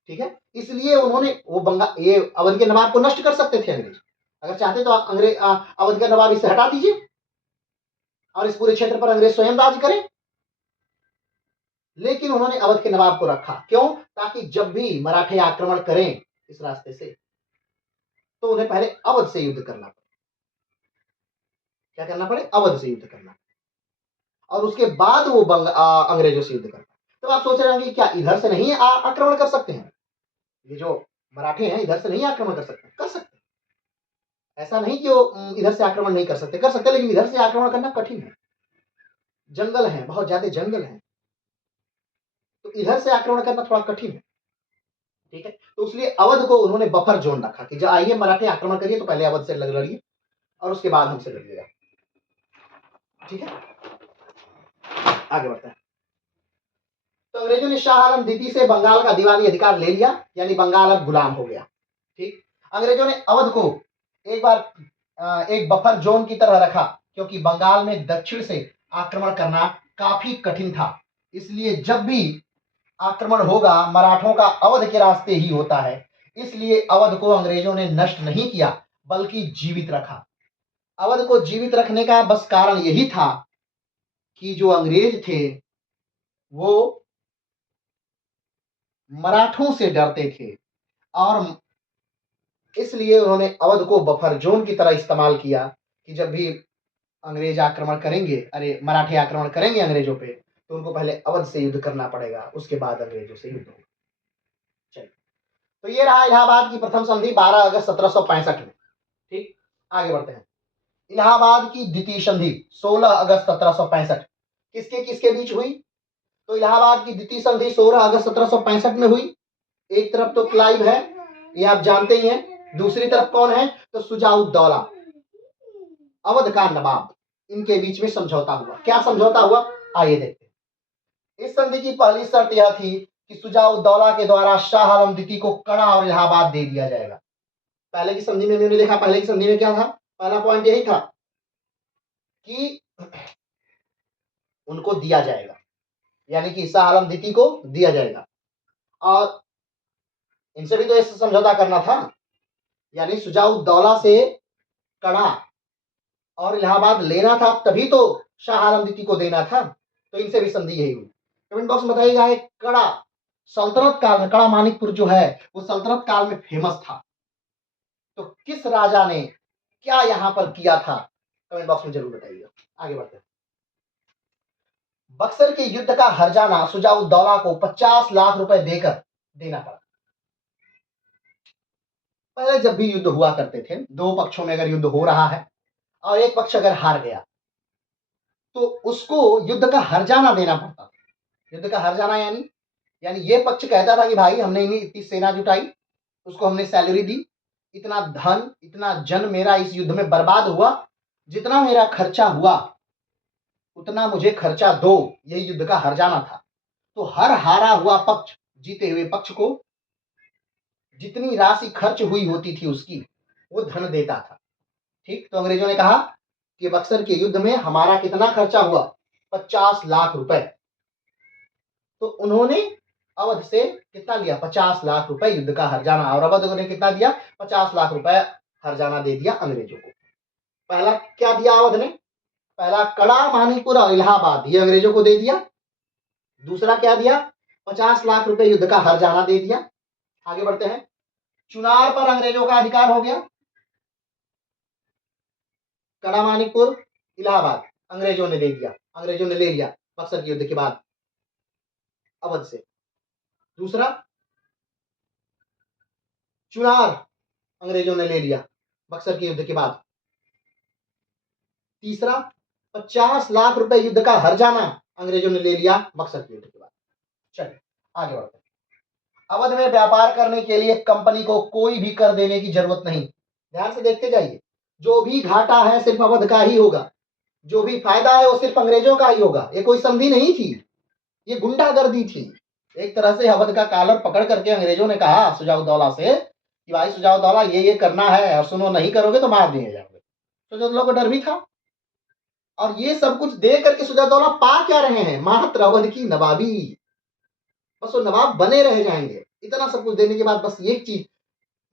ठीक है। इसलिए उन्होंने ये अवध के नवाब को नष्ट कर सकते थे अंग्रेज। अगर चाहते तो अवध का नवाब इसे हटा दीजिए और इस पूरे क्षेत्र पर अंग्रेज स्वयं राज करें। लेकिन उन्होंने अवध के नवाब को रखा। क्यों? ताकि जब भी मराठे आक्रमण करें इस रास्ते से, तो उन्हें पहले अवध से युद्ध करना पड़े। क्या करना पड़े? अवध से युद्ध करना, और उसके बाद वो अंग्रेजों से युद्ध करना। तो आप सोच रहे होंगे क्या इधर से नहीं आक्रमण कर सकते हैं? ये जो मराठे हैं इधर से नहीं आक्रमण कर सकते? कर सकते। ऐसा नहीं कि वो इधर से आक्रमण नहीं कर सकते, कर सकते, लेकिन इधर से आक्रमण करना कठिन है। जंगल है, बहुत ज्यादा जंगल है, तो इधर से आक्रमण करना थोड़ा कठिन है, ठीक है। तो इसलिए अवध को उन्होंने बफर जोन रखा कि जब आइए मराठे आक्रमण करिए तो पहले अवध से लड़िए और उसके बाद हमसे लड़िएगा, ठीक है। आगे बढ़ते हैं। तो अंग्रेजों ने शाह आलम द्वितीय से बंगाल का दीवानी अधिकार ले लिया, यानी बंगाल अब गुलाम हो गया, ठीक। अंग्रेजों ने अवध को एक बार एक बफर जोन की तरह रखा, क्योंकि बंगाल में दक्षिण से आक्रमण करना काफी कठिन था। इसलिए जब भी आक्रमण होगा मराठों का अवध के रास्ते ही होता है। इसलिए अवध को अंग्रेजों ने नष्ट नहीं किया, बल्कि जीवित रखा। अवध को जीवित रखने का बस कारण यही था कि जो अंग्रेज थे वो मराठों से डरते थे, और इसलिए उन्होंने अवध को बफर जोन की तरह इस्तेमाल किया कि जब भी अंग्रेज आक्रमण करेंगे, अरे मराठे आक्रमण करेंगे अंग्रेजों पे, तो उनको पहले अवध से युद्ध करना पड़ेगा, उसके बाद अंग्रेजों से युद्ध होगा। चलिए, तो ये रहा इलाहाबाद की प्रथम संधि 12 अगस्त 1765 में, ठीक। आगे बढ़ते हैं। इलाहाबाद की द्वितीय संधि 16 अगस्त 1765 किसके किसके बीच हुई? तो इलाहाबाद की द्वितीय संधि 16 अगस्त 1765 में हुई। एक तरफ तो क्लाइव है, ये आप जानते ही हैं। दूसरी तरफ कौन है? तो शुजाउद्दौला, अवध का नवाब। इनके बीच में समझौता हुआ। क्या समझौता हुआ? आइए देखते हैं। इस संधि की पहली शर्त यह थी कि शुजाउद्दौला के द्वारा शाह आलम द्वितीय को कड़ा और इलाहाबाद दे दिया जाएगा। पहले की संधि में मैंने देखा, पहले की संधि में क्या था? पहला पॉइंट यही था कि उनको दिया जाएगा, यानी कि शाह आलम द्वितीय को दिया जाएगा, और इनसे भी तो ऐसा समझौता करना था, यानी शुजाउद्दौला से कड़ा और इलाहाबाद लेना था, तभी तो शाह आलम द्वितीय को देना था। तो इनसे भी संधि यही हुई। कमेंट बॉक्स में बताइएगा, एक कड़ा सल्तनत काल में, कड़ा मानिकपुर जो है वो सल्तनत काल में फेमस था, तो किस राजा ने क्या यहां पर किया था? कमेंट बॉक्स में जरूर बताइएगा। आगे बढ़ते हैं। बक्सर के युद्ध का हर्जाना शुजाउद्दौला को 50 लाख रुपए देकर देना पड़ा। पहले जब भी युद्ध हुआ करते थे, दो पक्षों में अगर युद्ध हो रहा है और एक पक्ष अगर हार गया तो उसको युद्ध का हर्जाना देना पड़ता था। युद्ध का हर्जाना यानी ये पक्ष कहता था कि भाई हमने इतनी सेना जुटाई, उसको हमने सैलरी दी, इतना धन इतना जन मेरा इस युद्ध में बर्बाद हुआ, जितना मेरा खर्चा हुआ उतना मुझे खर्चा दो, यही युद्ध का हर्जाना था। तो हर हारा हुआ पक्ष जीते हुए पक्ष को जितनी राशि खर्च हुई होती थी उसकी वो धन देता था, ठीक। तो अंग्रेजों ने कहा कि बक्सर के युद्ध में हमारा कितना खर्चा हुआ? 50 लाख रुपए। तो उन्होंने अवध से कितना लिया? 50 लाख रुपए युद्ध का हर्जाना, और अवध ने कितना दिया? 50 लाख रुपए हर्जाना दे दिया अंग्रेजों को। पहला क्या दिया अवध ने? पहला कड़ा मानिकपुर और इलाहाबाद ये अंग्रेजों को दे दिया। दूसरा क्या दिया? 50 लाख रुपए युद्ध का हर्जाना दे दिया। आगे बढ़ते हैं। चुनार पर अंग्रेजों का अधिकार हो गया। कड़ा मानिकपुर इलाहाबाद अंग्रेजों ने दे दिया, अंग्रेजों ने ले लिया बक्सर के युद्ध के बाद अवध से। दूसरा चुनार अंग्रेजों ने ले लिया बक्सर के युद्ध के बाद। तीसरा 50 लाख रुपए युद्ध का हर्जाना अंग्रेजों ने ले लिया बक्सर के युद्ध के बाद। चलिए आगे बढ़ते हैं। अवध में व्यापार करने के लिए कंपनी को कोई भी कर देने की जरूरत नहीं। ध्यान से देखते जाइए, जो भी घाटा है सिर्फ अवध का ही होगा, जो भी फायदा है वो सिर्फ अंग्रेजों का ही होगा। ये कोई संधि नहीं थी, ये गुंडागर्दी थी, एक तरह से अवध का कॉलर पकड़ करके अंग्रेजों ने कहा सुजाउद्दौला से कि भाई सुजाउद्दौला ये करना है और सुनो नहीं करोगे तो मार दिए जाओगे। सुजाउद्दौला को डर भी था और ये सब कुछ दे करके सुजाउद्दौला पा क्या रहे हैं, मात्र अवध की नवाबी। बस वो नवाब बने रह जाएंगे। इतना सब कुछ देने के बाद बस एक चीज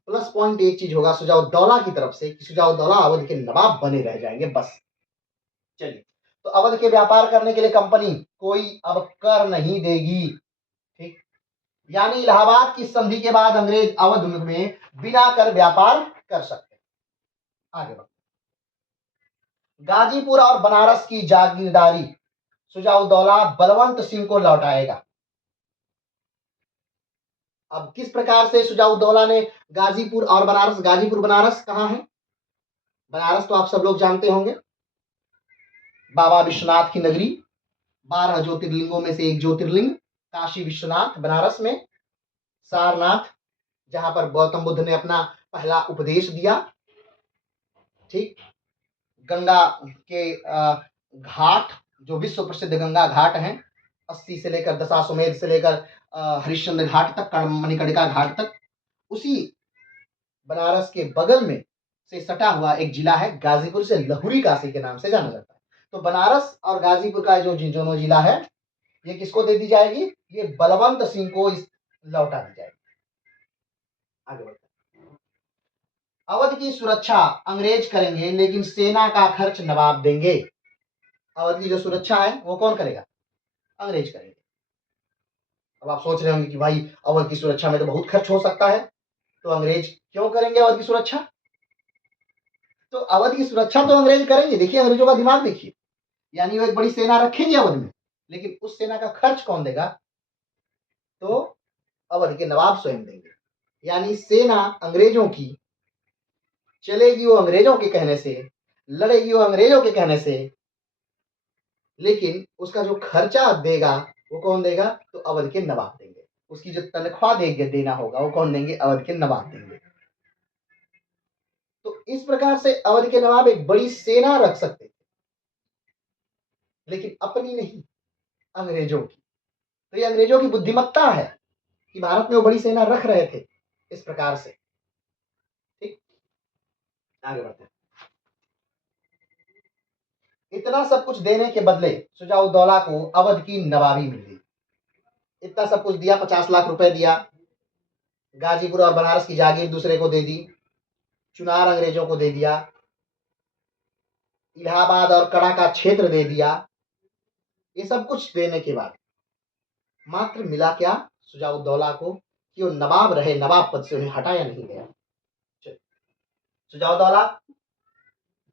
प्लस पॉइंट, एक चीज होगा सुजाउद्दौला की तरफ से कि सुजाउद्दौला अवध के नवाब बने रह जाएंगे बस। चलिए, तो अवध के व्यापार करने के लिए कंपनी कोई अब कर नहीं देगी। ठीक, यानी इलाहाबाद की संधि के बाद अंग्रेज अवध में बिना कर व्यापार कर सकते। आगे बढ़ो। गाजीपुर और बनारस की जागीरदारी सुजाउद्दौला बलवंत सिंह को लौटाएगा। अब किस प्रकार से सुजाउद्दौला ने गाजीपुर और बनारस, गाजीपुर बनारस कहाँ है? बनारस तो आप सब लोग जानते होंगे, बाबा विश्वनाथ की नगरी, 12 ज्योतिर्लिंगों में से एक ज्योतिर्लिंग काशी विश्वनाथ बनारस में, सारनाथ जहां पर गौतम बुद्ध ने अपना पहला उपदेश दिया। ठीक, गंगा के घाट जो विश्व प्रसिद्ध गंगा घाट हैं, 80 से लेकर दशाश्वमेध से लेकर हरिश्चंद्र घाट तक, मणिकर्णिका घाट तक, उसी बनारस के बगल में से सटा हुआ एक जिला है गाजीपुर, से लहुरी काशी के नाम से जाना जाता है। तो बनारस और गाजीपुर का जो दोनों जिला है, ये किसको दे दी जाएगी? ये बलवंत सिंह को लौटा दी जाएगी। आगे बढ़ते हैं। अवध की सुरक्षा अंग्रेज करेंगे लेकिन सेना का खर्च नवाब देंगे। अवध की जो सुरक्षा है वो कौन करेगा? अंग्रेज करेंगे। अब आप सोच रहे होंगे कि भाई अवध की सुरक्षा में तो बहुत खर्च हो सकता है, तो अंग्रेज क्यों करेंगे अवध की सुरक्षा? तो अवध की सुरक्षा तो अंग्रेज करेंगे। देखिए अंग्रेजों का दिमाग देखिए, यानी वो एक बड़ी सेना रखेंगे अवध में, लेकिन उस सेना का खर्च कौन देगा? तो अवध के नवाब स्वयं देंगे। यानी सेना अंग्रेजों की चलेगी वो अंग्रेजों के कहने से, लड़ेगी वो अंग्रेजों के कहने से, लेकिन उसका जो खर्चा देगा वो कौन देगा? तो अवध के नवाब देंगे। उसकी जो तनख्वाह देना होगा वो कौन देंगे? अवध के नवाब देंगे। तो इस प्रकार से अवध के नवाब एक बड़ी सेना रख सकते थे, लेकिन अपनी नहीं, अंग्रेजों की। तो ये अंग्रेजों की बुद्धिमत्ता है कि भारत में वो बड़ी सेना रख रहे थे इस प्रकार से। ठीक, आगे बढ़ते हैं। इतना सब कुछ देने के बदले सुजाउद्दौला को अवध की नवाबी मिल गई। इतना सब कुछ दिया, 50 लाख रुपए दिया, गाजीपुर और बनारस की जागीर दूसरे को दे दी, चुनार अंग्रेजों को दे दिया, इलाहाबाद और कड़ा का क्षेत्र दे दिया। ये सब कुछ देने के बाद मात्र मिला क्या सुजाउद्दौला को? कि वो नवाब रहे, नवाब पद से उन्हें हटाया नहीं गया। सुजाउद्दौला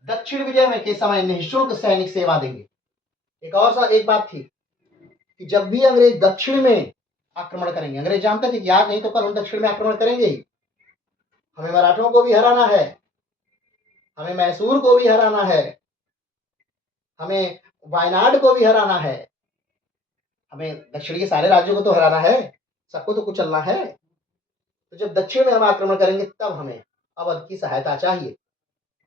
दक्षिण विजय में के समय निःशुल्क सैनिक सेवा देंगे। एक बात थी कि जब भी अंग्रेज दक्षिण में आक्रमण करेंगे, अंग्रेज जानते थे कि आज नहीं तो कल हम दक्षिण में आक्रमण करेंगे ही, हमें मराठों को भी हराना है, हमें मैसूर को भी हराना है, हमें वायनाड को भी हराना है, हमें दक्षिण के सारे राज्यों को तो हराना है, सबको तो कुचलना है। तो जब दक्षिण में हम आक्रमण करेंगे तब हमें अवध की सहायता चाहिए,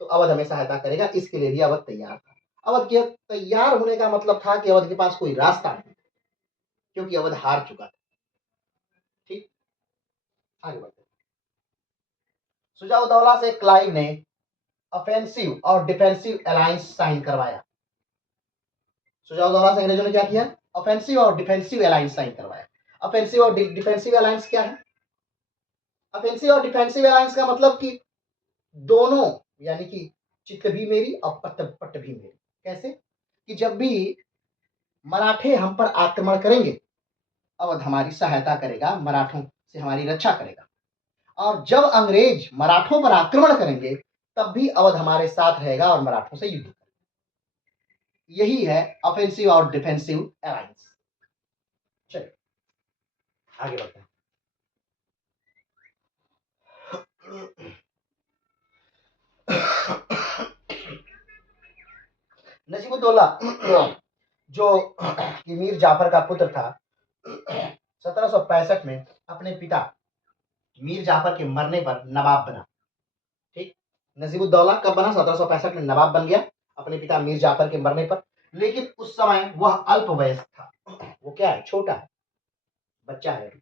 तो अवध हमें सहायता करेगा। इसके लिए भी अवध तैयार था। अवध के तैयार होने का मतलब था कि अवध के पास कोई रास्ता नहीं, क्योंकि अवध हार चुका था। ठीक, आगे बढ़ते हैं। सुजाउद्दौला से क्लाइव ने ऑफेंसिव और डिफेंसिव अलायंस साइन करवाया। सुजाउद्दौला से अंग्रेजों ने क्या किया? ऑफेंसिव और डिफेंसिव अलायंस साइन करवाया। ऑफेंसिव और डिफेंसिव अलायंस क्या है? ऑफेंसिव और डिफेंसिव अलायंस का मतलब कि दोनों, यानी कि चित्त भी मेरी और पट भी मेरी। कैसे? कि जब भी मराठे हम पर आक्रमण करेंगे, अवध हमारी सहायता करेगा, मराठों से हमारी रक्षा करेगा, और जब अंग्रेज मराठों पर आक्रमण करेंगे तब भी अवध हमारे साथ रहेगा और मराठों से युद्ध करेगा। यही है ऑफेंसिव और डिफेंसिव अलायंस। चलिए आगे बढ़ते हैं। नजीबुद्दौला जो कि मीर जाफर का पुत्र था, 1765 में अपने पिता मीर जाफर के मरने पर नवाब बना। ठीक, नजीबुद्दौला कब बना? 1765 में नवाब बन गया अपने पिता मीर जाफर के मरने पर। लेकिन उस समय वह अल्प वयस्क था। वो क्या है? छोटा है। बच्चा है अभी।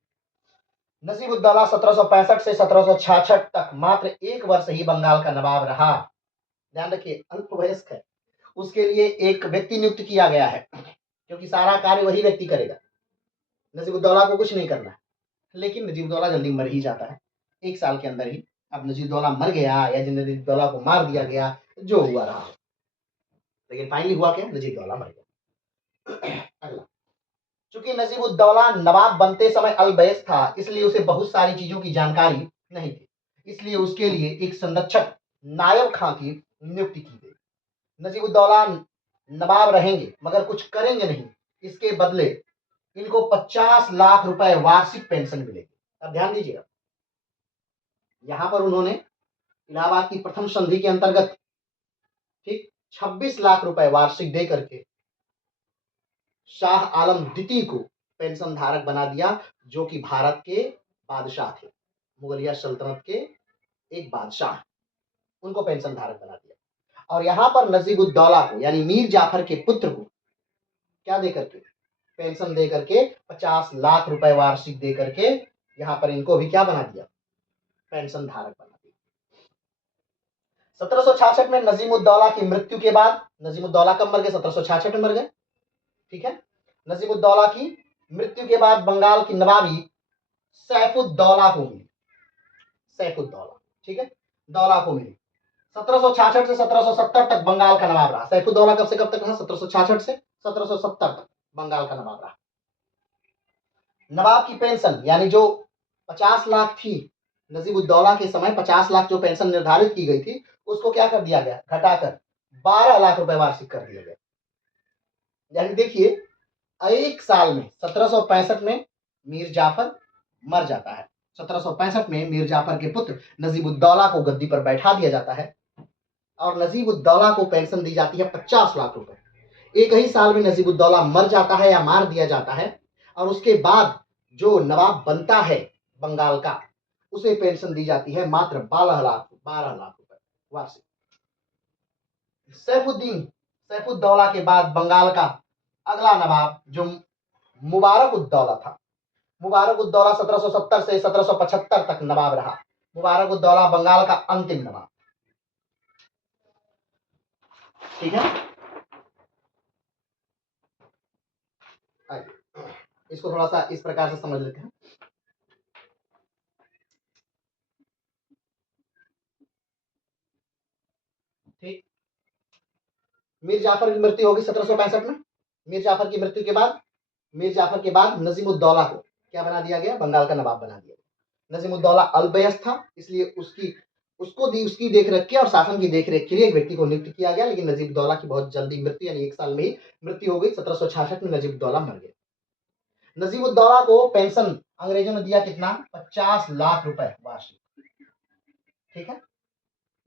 नजीब उद्दौला 1765 से 1766 तक मात्र 1 वर्ष ही बंगाल का नवाब रहा। ध्यान रखिए, अल्पवयस्क है। उसके लिए एक व्यक्ति नियुक्त किया गया है, क्योंकि सारा कार्य वही व्यक्ति करेगा। नजीबुद्दौला को कुछ नहीं करना है। लेकिन नजीबुद्दौला जल्दी मर ही जाता है, 1 साल के अंदर ही। अब नजीबुद्दौला मर गया या नजीबुद्दौला को मार दिया गया, जो हुआ रहा। लेकिन फाइनली हुआ क्या? नजीबुद्दौला मर गया। अगला, चूंकि नजीबुद्दौला नवाब बनते समय अलबैस था, इसलिए उसे बहुत सारी चीजों की जानकारी नहीं थी। इसलिए उसके लिए एक संरक्षक नायब खां की नियुक्ति की गई। नजीबुद्दौला नवाब रहेंगे मगर कुछ करेंगे नहीं। इसके बदले इनको 50 लाख रुपए वार्षिक पेंशन मिलेगी। अब ध्यान दीजिएगा, यहां पर उन्होंने इलाहाबाद की प्रथम संधि के अंतर्गत ठीक 26 लाख रुपए वार्षिक दे करके शाह आलम द्वितीय को पेंशन धारक बना दिया, जो कि भारत के बादशाह थे। मुगलिया सल्तनत के एक बादशाह, उनको पेंशन धारक बना दिया। और यहां पर नजीबुद्दौला को यानी मीर जाफर के पुत्र को क्या दे करके? पेंशन दे करके 50 लाख रुपए वार्षिक दे करके यहां पर इनको भी क्या बना दिया? पेंशन धारक बना दिया। 1766 में नजीमुद्दौला की मृत्यु के बाद, नजीमुद्दौला कब मर गए? 1766 में मर गए, ठीक है। नजीमुद्दौला की मृत्यु के बाद बंगाल की नवाबी सैफुद्दौला को मिली। सैफुद्दौला, ठीक है, दौला को मिली। 1766 से 1770 तक बंगाल का नवाब रहा। सैफुद्दौला कब से कब तक रहा? 1766 से 1770 तक बंगाल का नवाब रहा। नवाब की पेंशन यानी जो 50 लाख थी, नजीबुद्दौला के समय 50 लाख जो पेंशन निर्धारित की गई थी, उसको क्या कर दिया गया? घटाकर 12 लाख रुपए वार्षिक कर दिया गया। यानी देखिए, 1 साल में 1765 में मीर जाफर मर जाता है। 1765 में मीर जाफर के पुत्र नजीबुद्दौला को गद्दी पर बैठा दिया जाता है और नजीबुद्दौला को पेंशन दी जाती है 50 लाख रुपए। एक ही साल में नजीबुद्दौला मर जाता है या मार दिया जाता है, और उसके बाद जो नवाब बनता है बंगाल का, उसे पेंशन दी जाती है मात्र 12 लाख रुपए वार्षिक। सैफुद्दौला के बाद बंगाल का अगला नवाब जो मुबारक उद्दौला था। मुबारक उद्दौला 1770 से 1775 तक नवाब रहा। मुबारक उद्दौला बंगाल का अंतिम नवाब, ठीक है। इसको थोड़ा सा इस प्रकार से समझ लेते हैं। ठीक, मीर जाफर की मृत्यु होगी 1765 में। मीर जाफर की मृत्यु के बाद, मीर जाफर के बाद नजीमुद्दौला को क्या बना दिया गया? बंगाल का नवाब बना दिया गया। नजीमुद्दौला अल्बयस था, इसलिए उसकी देखरेख के और शासन की देखरेख के लिए एक व्यक्ति को नियुक्त किया गया। लेकिन नजीबुद्दौला की बहुत जल्दी मृत्यु यानी 1 साल में ही मृत्यु हो गई। 1766 में नजीबुद्दौला मर गए। नजीबुद्दौला को पेंशन अंग्रेजों ने दिया कितना? 50 लाख रुपए वार्षिक, ठीक है।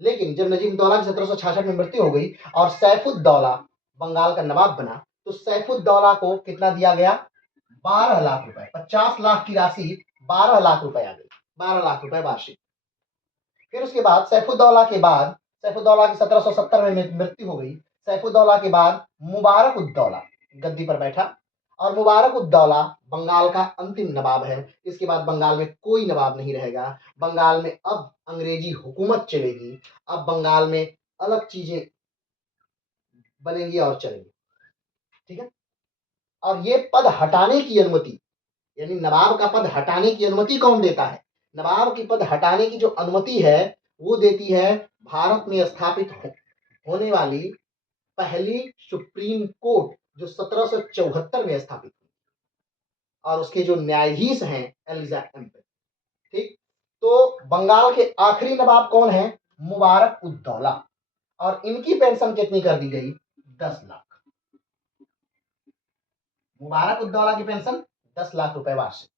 लेकिन जब नजीबुद्दौला की 1766 में मृत्यु हो गई और सैफुद्दौला बंगाल का नवाब बना, तो सैफुद्दौला को कितना दिया गया? 12 लाख रुपए। 50 लाख की राशि 12 लाख रुपए आ गई, 12 लाख रुपए वार्षिक। फिर उसके बाद सैफुद्दौला की 1770 में मृत्यु हो गई। सैफुद्दौला के बाद मुबारक उद्दौला गद्दी पर बैठा और मुबारक उद्दौला बंगाल का अंतिम नवाब है। इसके बाद बंगाल में कोई नवाब नहीं रहेगा। बंगाल में अब अंग्रेजी हुकूमत चलेगी। अब बंगाल में अलग चीजें बनेंगी और चलेंगी, ठीक है। और ये पद हटाने की अनुमति, यानी नवाब का पद हटाने की अनुमति कौन देता है? नवाब की पद हटाने की जो अनुमति है वो देती है भारत में स्थापित होने वाली पहली सुप्रीम कोर्ट, जो 1774 में स्थापित हुई, और उसके जो न्यायाधीश हैं एलिजाबेथ एम्पर, ठीक। तो बंगाल के आखिरी नवाब कौन है? मुबारक उद्दौला, और इनकी पेंशन कितनी कर दी गई? 10 लाख। मुबारक उद्दौला की पेंशन 10 लाख रुपए वार्षिक,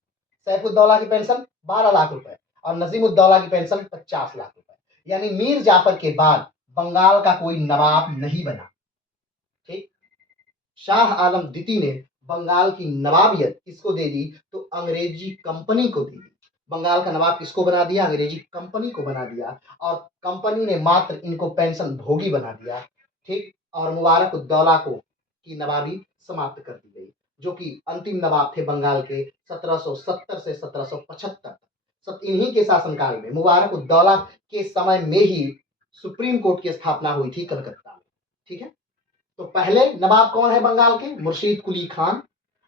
सैफुद्दौला की पेंशन 12 लाख रुपए और नजीमुद्दौला की पेंशन 50 लाख रुपए। यानी मीर जाफर के बाद बंगाल का कोई नवाब नहीं बना, ठीक। शाह आलम द्वितीय ने बंगाल की नवाबियत किसको दे दी? तो अंग्रेजी कंपनी को दे दी। बंगाल का नवाब किसको बना दिया? अंग्रेजी कंपनी को बना दिया, और कंपनी ने मात्र इनको पेंशन भोगी बना दिया, ठीक। और मुबारक उद्दौला को की नवाबी समाप्त कर दी गई। जो कि अंतिम नवाब थे बंगाल के 1770 से 1775 तक। सब इन्हीं के शासनकाल में मुबारक उद्दौला के समय में ही सुप्रीम कोर्ट की स्थापना हुई थी कलकत्ता में। ठीक है, तो पहले नवाब कौन है बंगाल के? मुर्शीद कुली खान।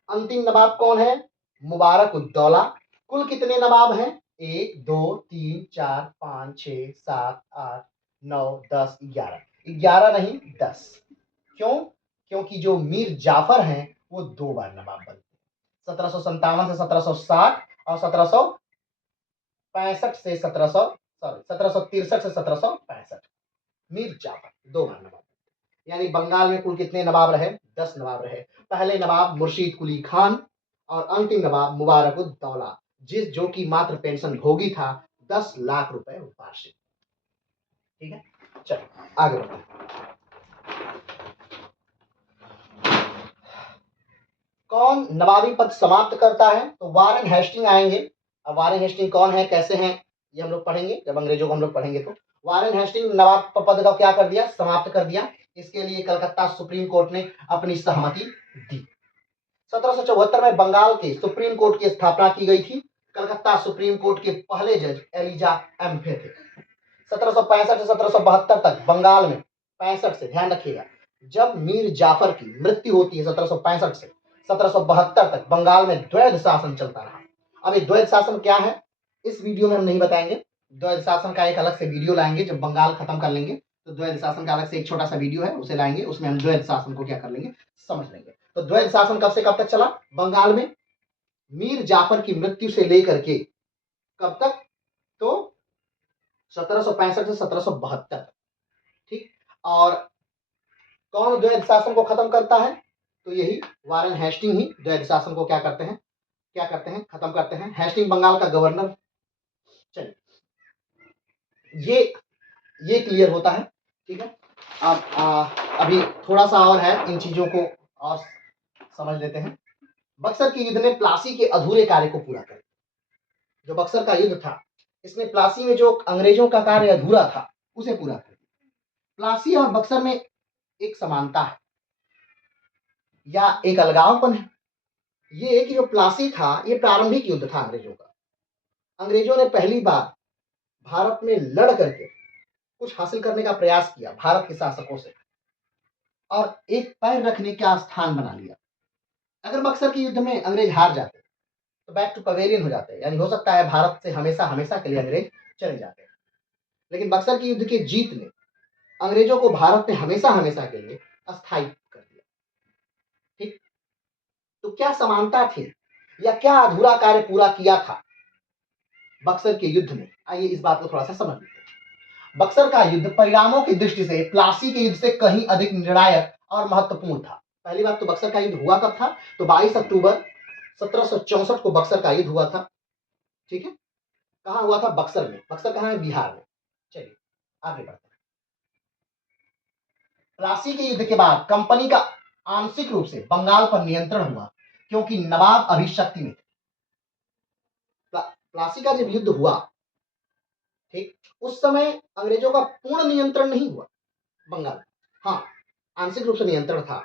अंतिम नवाब कौन है? मुबारक उद्दौला। कुल कितने नवाब हैं? 1 2 3 4 5 6 7 8 9 10 11। 11 नहीं 10। क्यों? क्योंकि जो मीर जाफर हैं वो 2 बार नवाब बने, 1757 से 1760 और 1765 से 1763 से 1765। मीर जाफर 2 बार नवाब। यानी बंगाल में कुल कितने नवाब रहे? 10 नवाब रहे। पहले नवाब मुर्शीद कुली खान और अंतिम नवाब मुबारक उद दौला, जो कि मात्र पेंशन भोगी था, 10 लाख रुपए वार्षिक। ठीक है, चलो आगे बढ़ते हैं। कौन नवाबी पद समाप्त करता है? तो वारेन हेस्टिंग आएंगे। अब वारेन हेस्टिंग कौन है, कैसे हैं, ये हम लोग पढ़ेंगे जब अंग्रेजों को हम लोग पढ़ेंगे। तो वारेन हेस्टिंग नवाब पद का क्या कर दिया? समाप्त कर दिया। इसके लिए कलकत्ता सुप्रीम कोर्ट ने अपनी सहमति दी। 1774 में बंगाल के सुप्रीम कोर्ट की स्थापना की गई थी। कलकत्ता सुप्रीम कोर्ट के पहले जज एलिजा एम्फे थे। 1765 से 1772 तक बंगाल में 65 से, ध्यान रखिएगा, जब मीर जाफर की मृत्यु होती है 1765 से 1772 तक बंगाल में द्वैध शासन चलता रहा। अब ये द्वैध शासन क्या है इस वीडियो में हम नहीं बताएंगे। द्वैध शासन का एक अलग से वीडियो लाएंगे जब बंगाल खत्म कर लेंगे, तो द्वैध शासन का अलग से एक छोटा सा वीडियो है, उसे लाएंगे, उसमें हम द्वैध शासन को क्या कर लेंगे, समझ लेंगे। तो द्वैध शासन कब से कब तक चला बंगाल में? मीर जाफर की मृत्यु से लेकर के कब तक? तो 1765 से 1772। ठीक, और कौन द्वैध शासन को खत्म करता है? तो यही वारेन हेस्टिंग ही द्वैध शासन को क्या करते हैं, खत्म करते हैं। हेस्टिंग बंगाल का गवर्नर। चलिए, ये क्लियर होता है। ठीक है, अब अभी थोड़ा सा और है, इन चीजों को और समझ लेते हैं। बक्सर के युद्ध ने प्लासी के अधूरे कार्य को पूरा कर, जो बक्सर का युद्ध था इसमें प्लासी में जो अंग्रेजों का कार्य अधूरा था उसे पूरा कर दिया। प्लासी और बक्सर में एक समानता है या एक अलगावपन है। ये कि जो प्लासी था ये प्रारंभिक युद्ध था अंग्रेजों का। अंग्रेजों ने पहली बार भारत में लड़ करके कुछ हासिल करने का प्रयास किया भारत के शासकों से, और एक पैर रखने का स्थान बना लिया। अगर बक्सर के युद्ध में अंग्रेज हार जाते तो बैक टू पवेलियन हो जाते, यानी हो सकता है भारत से हमेशा हमेशा के लिए अंग्रेज चले जाते। लेकिन बक्सर के युद्ध की जीत ने अंग्रेजों को भारत में हमेशा हमेशा के लिए अस्थायी कर दिया। ठीक, तो क्या समानता थी या क्या अधूरा कार्य पूरा किया था बक्सर के युद्ध में? आइए इस बात को थोड़ा सा समझ लेते हैं। बक्सर का युद्ध परिणामों की दृष्टि से प्लासी के युद्ध से कहीं अधिक निर्णायक और महत्वपूर्ण था। पहली बात तो बक्सर का युद्ध हुआ कब था? तो 22 अक्टूबर 1764 को बक्सर का युद्ध हुआ था। ठीक है, कहाँ हुआ था? बक्सर में। बक्सर कहाँ है? बिहार में। चलिए आगे बढ़ते हैं। प्लासी के युद्ध के बाद कंपनी का आंशिक रूप से बंगाल पर नियंत्रण हुआ क्योंकि नवाब अभी शक्ति में थे। प्लासी का जब युद्ध हुआ, ठीक, उस समय अंग्रेजों का पूर्ण नियंत्रण नहीं हुआ बंगाल। हाँ, आंशिक रूप से नियंत्रण था।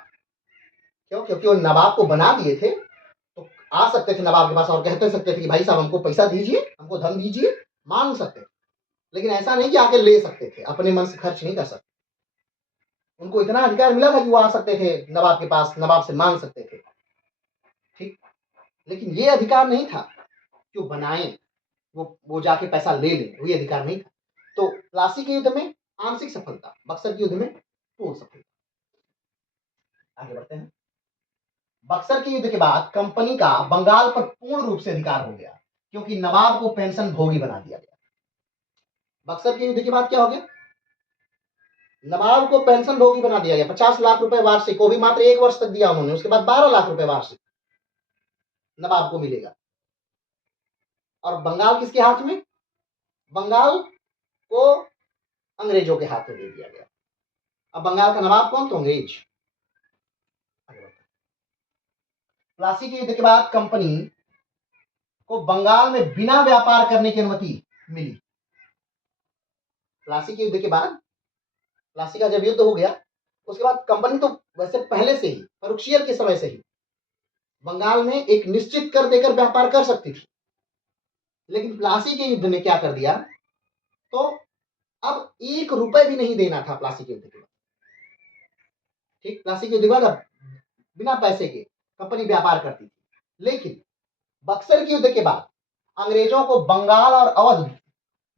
क्यों? क्योंकि वो नवाब को बना दिए थे, तो आ सकते थे नवाब के पास और कहते सकते थे कि भाई साहब हमको पैसा दीजिए, हमको धन दीजिए, मांग सकते थे। लेकिन ऐसा नहीं कि आके ले सकते थे, अपने मन से खर्च नहीं कर सकते। उनको इतना अधिकार मिला था कि वो आ सकते थे नवाब के पास, नवाब से मांग सकते थे। ठीक, लेकिन ये अधिकार नहीं था कि वो बनाए, वो जाके पैसा ले ले, वो ये अधिकार नहीं था। तो प्लासी के युद्ध में आंशिक सफलता, बक्सर के युद्ध में पूर्ण सफलता। आगे बढ़ते हैं। बक्सर के युद्ध के बाद कंपनी का बंगाल पर पूर्ण रूप से अधिकार हो गया क्योंकि नवाब को पेंशन भोगी बना दिया गया। बक्सर के युद्ध के बाद क्या हो गया? नवाब को पेंशन भोगी बना दिया गया। 50 लाख रुपए वार्षिक, वो भी मात्र 1 वर्ष तक दिया उन्होंने, उसके बाद 12 लाख रुपए वार्षिक नवाब को मिलेगा। और बंगाल किसके हाथ में? बंगाल को अंग्रेजों के हाथ में दे दिया गया। अब बंगाल का नवाब कौन? तो अंग्रेज। प्लासी के युद्ध के बाद कंपनी को बंगाल में बिना व्यापार करने की अनुमति मिली। प्लासी के युद्ध के बाद, प्लासी का जब युद्ध हो गया उसके बाद कंपनी तो वैसे पहले से ही, फरुखियर के समय से ही बंगाल में एक निश्चित कर देकर व्यापार कर सकती थी, लेकिन प्लासी के युद्ध ने क्या कर दिया, तो अब 1 रुपए भी नहीं देना था प्लासी के युद्ध के बाद। ठीक, प्लासी के युद्ध के बाद अब बिना पैसे के कंपनी व्यापार करती थी। लेकिन बक्सर के युद्ध के बाद अंग्रेजों को बंगाल और अवध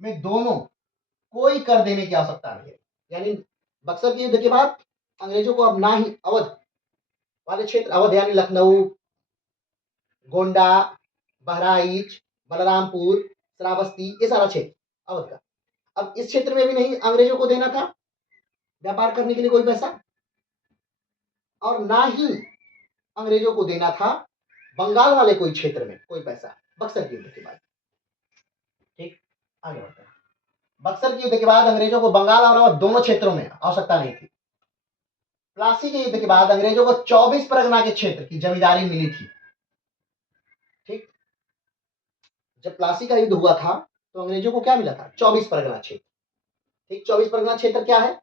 में दोनों कोई कर देने की आवश्यकता नहीं है। यानी बक्सर के युद्ध के बाद अंग्रेजों को अब ना ही अवध वाले क्षेत्र, अवध यानी लखनऊ, गोंडा, बहराइच, बलरामपुर, श्रावस्ती, ये सारा क्षेत्र अवध का, अब इस क्षेत्र में भी नहीं अंग्रेजों को देना था व्यापार करने के लिए कोई पैसा, और ना ही अंग्रेजों को देना था बंगाल वाले कोई क्षेत्र में कोई पैसा बक्सर के युद्ध के बाद। ठीक, आगे बढ़ते हैं। बक्सर के युद्ध के बाद अंग्रेजों को बंगाल और अवध दोनों क्षेत्रों में आवश्यकता नहीं थी। प्लासी के युद्ध के बाद अंग्रेजों को 24 परगना के क्षेत्र की जमींदारी मिली थी। ठीक, जब प्लासी का युद्ध हुआ था तो अंग्रेजों को क्या मिला था, 24 परगना क्षेत्र। ठीक, 24 परगना क्षेत्र क्या है,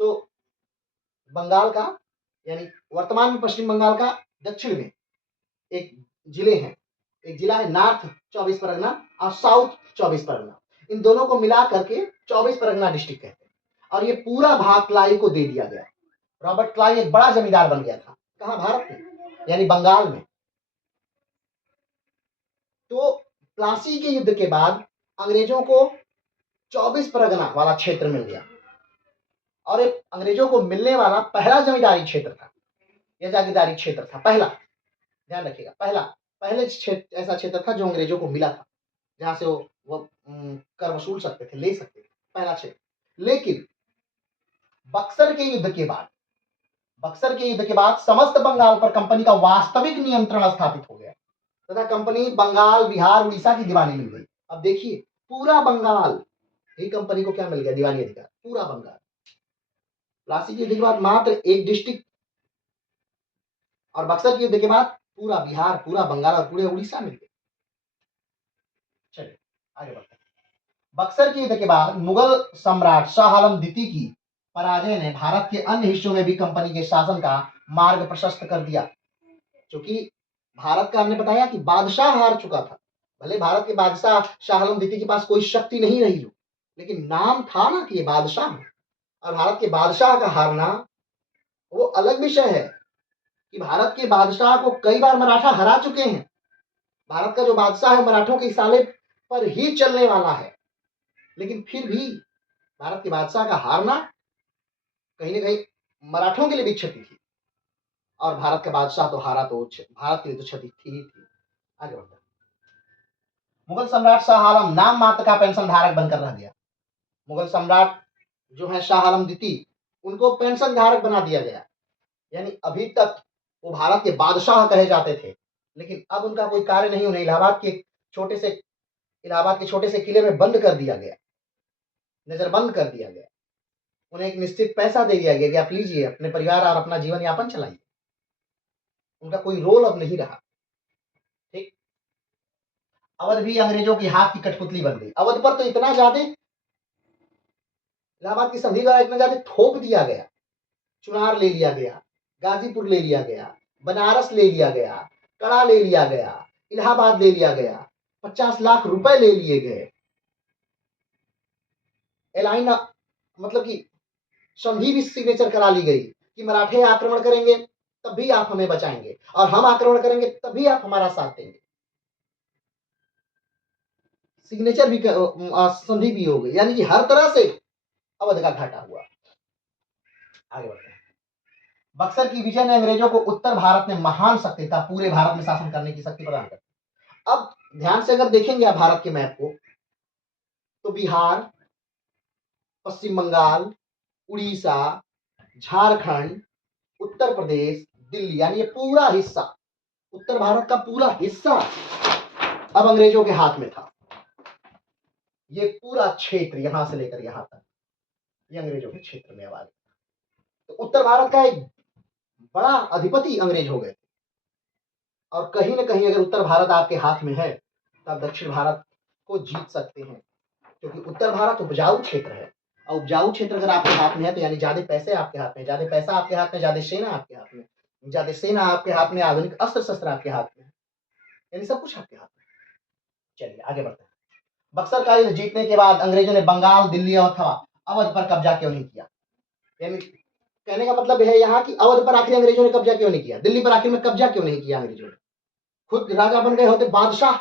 तो बंगाल का यानी वर्तमान में पश्चिम बंगाल का दक्षिण में एक जिले हैं, एक जिला है नॉर्थ 24 परगना और साउथ 24 परगना, इन दोनों को मिला करके 24 परगना डिस्ट्रिक्ट कहते हैं। और ये पूरा भाग क्लाइव को दे दिया गया। रॉबर्ट क्लाइव एक बड़ा जमींदार बन गया था, कहाँ, भारत में, यानी बंगाल में। तो प्लासी के युद्ध के बाद अंग्रेजों को 24 परगना वाला क्षेत्र मिल गया, और एक अंग्रेजों को मिलने वाला पहला जमींदारी क्षेत्र था, यह जागीरदारी क्षेत्र था पहला, ध्यान रखिएगा, पहले क्षेत्र ऐसा क्षेत्र था जो अंग्रेजों को मिला था, जहां से वो कर वसूल सकते थे, ले सकते थे, पहला क्षेत्र। लेकिन बक्सर के युद्ध के बाद समस्त बंगाल पर कंपनी का वास्तविक नियंत्रण स्थापित हो गया तथा कंपनी बंगाल, बिहार, उड़ीसा की दीवानी मिल गई। अब देखिए, पूरा बंगाल ही कंपनी को क्या मिल गया, दीवानी अधिकार, पूरा बंगाल। प्लासी के युद्ध के बाद मात्र एक डिस्ट्रिक्ट, और बक्सर के युद्ध के बाद पूरा बिहार, पूरा बंगाल और पूरे उड़ीसा मिल गए। चलिए आगे बढ़ते हैं। बक्सर के युद्ध के बाद मुगल सम्राट शाह आलम द्वितीय की पराजय ने भारत के अन्य हिस्सों में भी कंपनी के शासन का मार्ग प्रशस्त कर दिया। क्योंकि भारत का हमने बताया कि बादशाह हार चुका था, भले भारत के बादशाह शाह आलम द्वितीय के पास कोई शक्ति नहीं रही हो, लेकिन नाम था ना कि ये बादशाह है। और भारत के बादशाह का हारना वो अलग विषय है कि भारत के बादशाह को कई बार मराठा हरा चुके हैं। भारत का जो बादशाह है मराठों के इशारे पर ही चलने वाला है, लेकिन फिर भी भारत के बादशाह का हारना कहीं ना कहीं मराठों के लिए भी क्षति थी, और भारत का बादशाह तो हारा तो भारत के लिए तो क्षति थी ही थी। आगे बढ़ते हैं। मुगल सम्राट शाह आलम नाम मात्र का पेंशन धारक बनकर रह गया। मुगल सम्राट जो है शाह आलम द्वितीय, उनको पेंशन धारक बना दिया गया। यानी अभी तक वो भारत के बादशाह कहे जाते थे, लेकिन अब उनका कोई कार्य नहीं, उन्हें इलाहाबाद के छोटे से किले में बंद कर दिया गया, नजरबंद कर दिया गया। उन्हें एक निश्चित पैसा दे दिया गया कि आप लीजिए, अपने परिवार और अपना जीवन यापन चलाइए। उनका कोई रोल अब नहीं रहा। ठीक, अवध भी अंग्रेजों की हाथ की कठपुतली बन गई। अवध पर तो इतना ज्यादा इलाहाबाद की संधि द्वारा इतना ज्यादा थोप दिया गया, चुनार ले लिया गया, गाजीपुर ले लिया गया, बनारस ले लिया गया, कड़ा ले लिया गया, इलाहाबाद ले लिया गया, 50 लाख रुपए ले लिए गए। एलाइन मतलब कि संधि भी सिग्नेचर करा ली गई कि मराठे आक्रमण करेंगे तब भी आप हमें बचाएंगे, और हम आक्रमण करेंगे तभी आप हमारा साथ देंगे। सिग्नेचर भी संधि भी हो गई, यानी कि हर तरह से अवध का घाटा हुआ। आगे बढ़ते हैं। बक्सर की विजय ने अंग्रेजों को उत्तर भारत में महान शक्ति था, पूरे भारत में शासन करने की शक्ति प्रदान करती। अब ध्यान से अगर देखेंगे आप भारत के मैप को, तो बिहार, पश्चिम बंगाल, उड़ीसा, झारखंड, उत्तर प्रदेश, दिल्ली, यानी ये पूरा हिस्सा, उत्तर भारत का पूरा हिस्सा अब अंग्रेजों के हाथ में था। ये पूरा क्षेत्र यहां से लेकर यहां तक ये अंग्रेजों के क्षेत्र में अब आ गया। तो उत्तर भारत का एक बड़ा अधिपति अंग्रेज हो गए। और कहीं ना कहीं अगर उत्तर भारत आपके हाथ में है तो आप दक्षिण भारत को जीत सकते हैं, क्योंकि उत्तर भारत उपजाऊ क्षेत्र है, और उपजाऊ क्षेत्र अगर आपके हाथ में है तो यानी ज्यादा पैसे आपके हाथ में, ज्यादा पैसा आपके हाथ में, ज्यादा सेना आपके हाथ में, जाति सेना आपके हाथ में, आधुनिक अस्त्र-शस्त्र आपके हाथ में, यानी सब कुछ आपके हाथ में। चलिए आगे बढ़ते हैं। बक्सर का युद्ध जीतने के बाद अंग्रेजों ने बंगाल, दिल्ली और अथवा अवध पर कब्जा क्यों नहीं किया? यानी कहने का मतलब है यहाँ कि अवध पर आखिर अंग्रेजों ने कब्जा क्यों नहीं किया? दिल्ली पर आखिर में कब्जा क्यों नहीं किया अंग्रेजों ने? खुद राजा बन गए होते, बादशाह,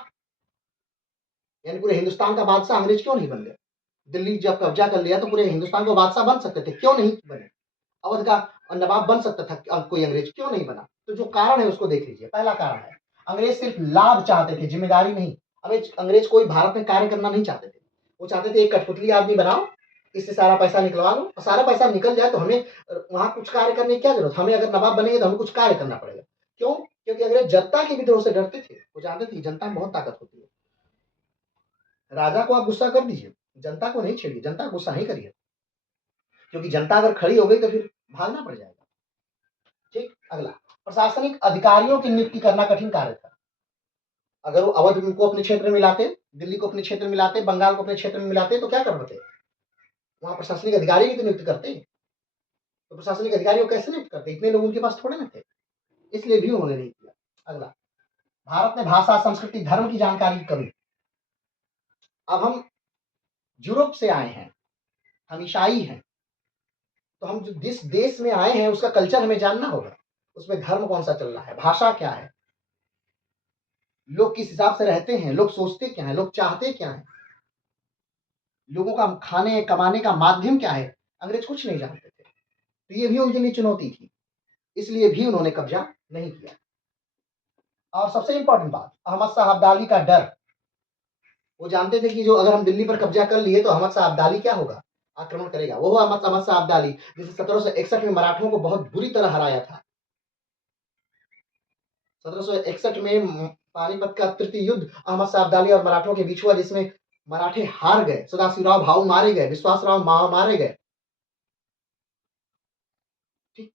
यानी पूरे हिंदुस्तान का बादशाह अंग्रेज क्यों नहीं बन गए? दिल्ली जब कब्जा कर लिया तो पूरे हिंदुस्तान को बादशाह बन सकते थे, क्यों नहीं बने? अवध का नवाब बन सकता था, अब कोई अंग्रेज क्यों नहीं बना? तो जो कारण है उसको देख लीजिए। पहला कारण है, अंग्रेज सिर्फ लाभ चाहते थे, जिम्मेदारी नहीं। अंग्रेज अंग्रेज कोई भारत में कार्य करना नहीं चाहते थे। वो चाहते थे एक कठपुतली आदमी बनाओ, इससे सारा पैसा निकलवा लो, और सारा पैसा निकल जाए तो हमें वहाँ कुछ कार्य करने की क्या जरूरत? हमें अगर नवाब बनेंगे तो हमें कुछ कार्य करना पड़ेगा। क्यों? क्योंकि अंग्रेज जनता के विद्रोह से डरते थे। वो जानते थे जनता में बहुत ताकत होती है। राजा को आप गुस्सा कर दीजिए, जनता को नहीं छेड़िए, जनता को गुस्सा नहीं करिए, क्योंकि जनता अगर खड़ी हो गई तो फिर भागना पड़ जाएगा। ठीक, अगला, प्रशासनिक अधिकारियों की नियुक्ति करना कठिन कार्य था। अगर वो अवध को अपने क्षेत्र में मिलाते, दिल्ली को अपने क्षेत्र में मिलाते, बंगाल को अपने क्षेत्र में मिलाते, तो क्या करते? वहां प्रशासनिक अधिकारी की तो नियुक्ति करते। तो प्रशासनिक अधिकारी को कैसे नियुक्त करते? इतने लोग उनके पास थोड़े ना थे, इसलिए भी उन्होंने नहीं किया। अगला, भारत में भाषा, संस्कृति, धर्म की जानकारी की कमी। अब हम यूरोप से आए हैं, हम ईसाई हैं, तो हम जिस देश में आए हैं उसका कल्चर हमें जानना होगा, उसमें धर्म कौन सा चल रहा है, भाषा क्या है, लोग किस हिसाब से रहते हैं, लोग सोचते क्या है, लोग चाहते क्या है, लोगों का खाने कमाने का माध्यम क्या है, अंग्रेज कुछ नहीं जानते थे। तो ये भी उनके लिए चुनौती थी, इसलिए भी उन्होंने कब्जा नहीं किया। और सबसे इंपॉर्टेंट बात, अहमद शाह अब्दाली का डर। वो जानते थे कि जो अगर हम दिल्ली पर कब्जा कर लिए तो अहमद शाह अब्दाली क्या होगा, आक्रमण करेगा। वो अहमद शाह अब्दाली जिसे 1761 में मराठों को बहुत बुरी तरह हराया था। 1761 में पानीपत का तृतीय युद्ध अहमद शाह अब्दाली और मराठों के बीच हुआ, जिसमें मराठे हार गए, सदाशिवराव भाऊ मारे गए, विश्वासराव मारे गए। ठीक,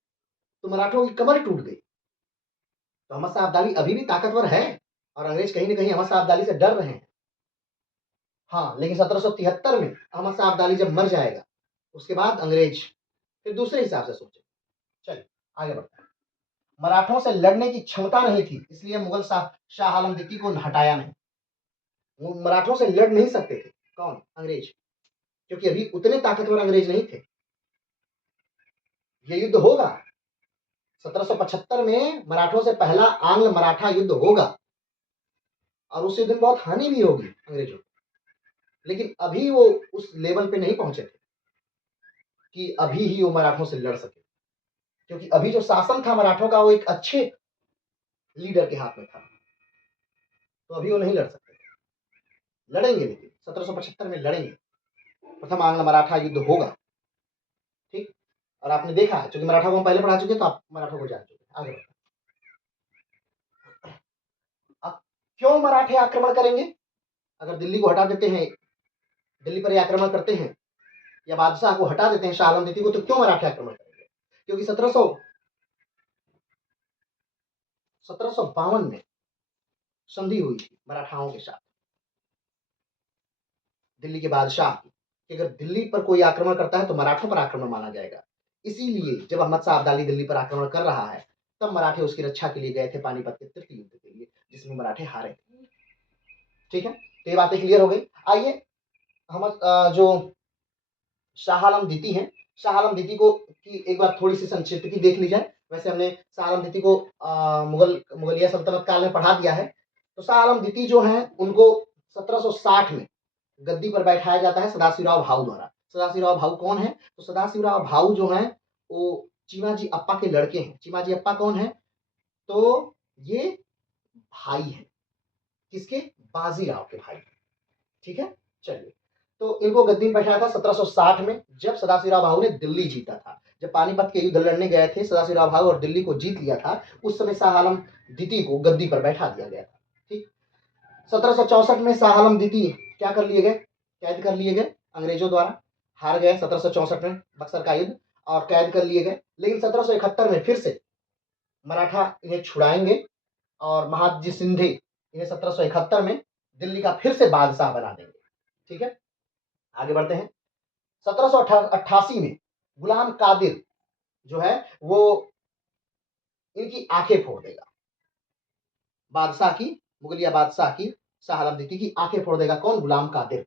तो मराठों की कमर टूट गई। तो अहमद शाह अब्दाली अभी भी ताकतवर है और अंग्रेज कहीं ना कहीं अहमद शाह अब्दाली से डर रहे हैं। हाँ, लेकिन 1773 में अहमद शाह अब्दाली जब मर जाएगा उसके बाद अंग्रेज फिर दूसरे हिसाब से सोचे। चलिए आगे बढ़ते हैं। मराठों से लड़ने की क्षमता नहीं थी, इसलिए मुगल शाह आलम द्वितीय को हटाया नहीं। वो मराठों से लड़ नहीं सकते थे, कौन? अंग्रेज, क्योंकि अभी उतने ताकतवर अंग्रेज नहीं थे। ये युद्ध होगा 1775 में, मराठों से पहला आंग्ल मराठा युद्ध होगा और उस युद्ध में बहुत हानि भी होगी अंग्रेजों, लेकिन अभी वो उस लेवल पे नहीं पहुंचे थे कि अभी ही वो मराठों से लड़ सके, क्योंकि अभी जो शासन था मराठों का वो एक अच्छे लीडर के हाथ में था, तो अभी वो नहीं लड़ सकते। लड़ेंगे, लेकिन 1775 में लड़ेंगे, प्रथम आंग्ल मराठा युद्ध होगा। ठीक, और आपने देखा है, क्योंकि मराठा को हम पहले पढ़ा चुके, तो आप मराठों को जान चुके। आगे बढ़ते हैं। अब क्यों मराठे आक्रमण करेंगे? अगर दिल्ली को हटा देते हैं, दिल्ली पर आक्रमण करते हैं या बादशाह को हटा देते हैं, शाह आलम द्वितीय को, तो क्यों मराठे आक्रमण करेंगे? क्योंकि 1752 में संधि हुई थी मराठाओं के साथ, दिल्ली के बादशाह की, कि अगर दिल्ली पर कोई आक्रमण करता है तो मराठों पर आक्रमण माना जाएगा। इसीलिए जब अहमद शाह अब्दाली दिल्ली पर आक्रमण कर रहा है, तब मराठे उसकी रक्षा के लिए गए थे पानीपत के तृतीय युद्ध के लिए, जिसमें मराठे हारे थे। ठीक है, तो ये बातें क्लियर हो गई। आइए अहमद जो शाह आलम द्वितीय हैं, शाह आलम द्वितीय को की एक बार थोड़ी सी संक्षिप्त की देख ली जाए। वैसे हमने शाह आलम द्वितीय को मुगलिया सल्तनत काल में पढ़ा दिया है। तो शाह आलम द्वितीय जो हैं उनको 1760 में गद्दी पर बैठाया जाता है सदाशिवराव भाऊ द्वारा। सदाशिवराव भाऊ कौन है? तो सदाशिवराव भाऊ जो हैं वो चीमाजी अप्पा के लड़के हैं। चीमाजी अप्पा कौन है? तो ये भाई हैं किसके? बाजीराव के भाई। ठीक है, चलिए, तो इनको गद्दी में बैठाया था 1760 में, जब सदाशिवराव भाऊ ने दिल्ली जीता था। जब पानीपत के युद्ध लड़ने गए थे सदाशिवराव भाऊ और दिल्ली को जीत लिया था, उस समय शाह आलम द्वितीय को गद्दी पर बैठा दिया गया था। ठीक, 1764 में शाह आलम द्वितीय क्या कर लिए गए? कैद कर लिए गए अंग्रेजों द्वारा। हार गए 1764 में बक्सर का युद्ध और कैद कर लिए गए। लेकिन 1771 में फिर से मराठा इन्हें छुड़ाएंगे और महादजी सिंधे इन्हें 1771 में दिल्ली का फिर से बादशाह बना देंगे। ठीक है, आगे बढ़ते हैं। 1788 में गुलाम कादिर जो है वो इनकी आंखें फोड़ देगा। बादशाह की, मुगलिया बादशाह की, शाह आलम द्वितीय की आंखें फोड़ देगा। कौन? गुलाम कादिर।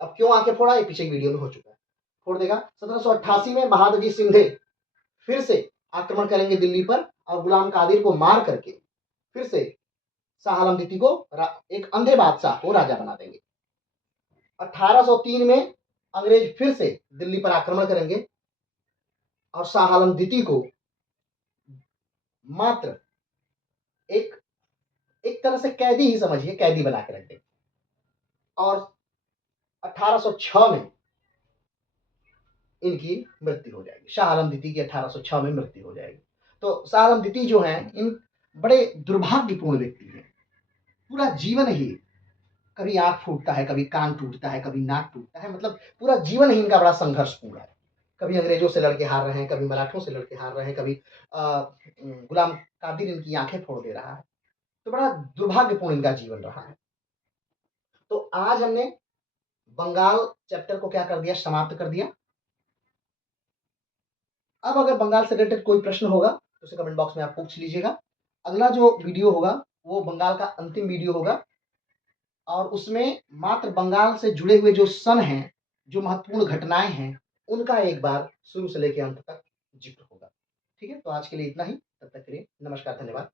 अब क्यों आंखें फोड़ा, ये पीछे वीडियो में हो चुका है। फोड़ देगा। 1788 में महादजी शिंदे फिर से आक्रमण करेंगे दिल्ली पर और गुलाम कादिर को मार करके फिर से शाह आलम द्वितीय को, एक अंधे बादशाह को राजा बना देंगे। 1803 में अंग्रेज फिर से दिल्ली पर आक्रमण करेंगे और शाह आलम द्वितीय को मात्र एक एक तरह से कैदी ही समझिए, कैदी बना के रख देंगे। और 1806 में इनकी मृत्यु हो जाएगी। शाह आलम द्वितीय की 1806 में मृत्यु हो जाएगी। तो शाह आलम द्वितीय जो हैं, इन बड़े दुर्भाग्यपूर्ण व्यक्ति हैं। पूरा जीवन ही, कभी आंख फूटता है, कभी कान टूटता है, कभी नाक टूटता है, मतलब पूरा जीवन ही इनका बड़ा संघर्षपूर्ण है। कभी अंग्रेजों से लड़के हार रहे हैं, कभी मराठों से लड़के हार रहे हैं, कभी गुलाम कादिर इनकी आंखें फोड़ दे रहा है। तो बड़ा दुर्भाग्यपूर्ण इनका जीवन रहा है। तो आज हमने बंगाल चैप्टर को क्या कर दिया, समाप्त कर दिया। अब अगर बंगाल से रिलेटेड कोई प्रश्न होगा तो उसे कमेंट बॉक्स में आप पूछ लीजिएगा। अगला जो वीडियो होगा वो बंगाल का अंतिम वीडियो होगा और उसमें मात्र बंगाल से जुड़े हुए जो सन हैं, जो महत्वपूर्ण घटनाएं हैं, उनका एक बार शुरू से लेकर अंत तक जिक्र होगा। ठीक है, तो आज के लिए इतना ही। तब तक के लिए नमस्कार, धन्यवाद।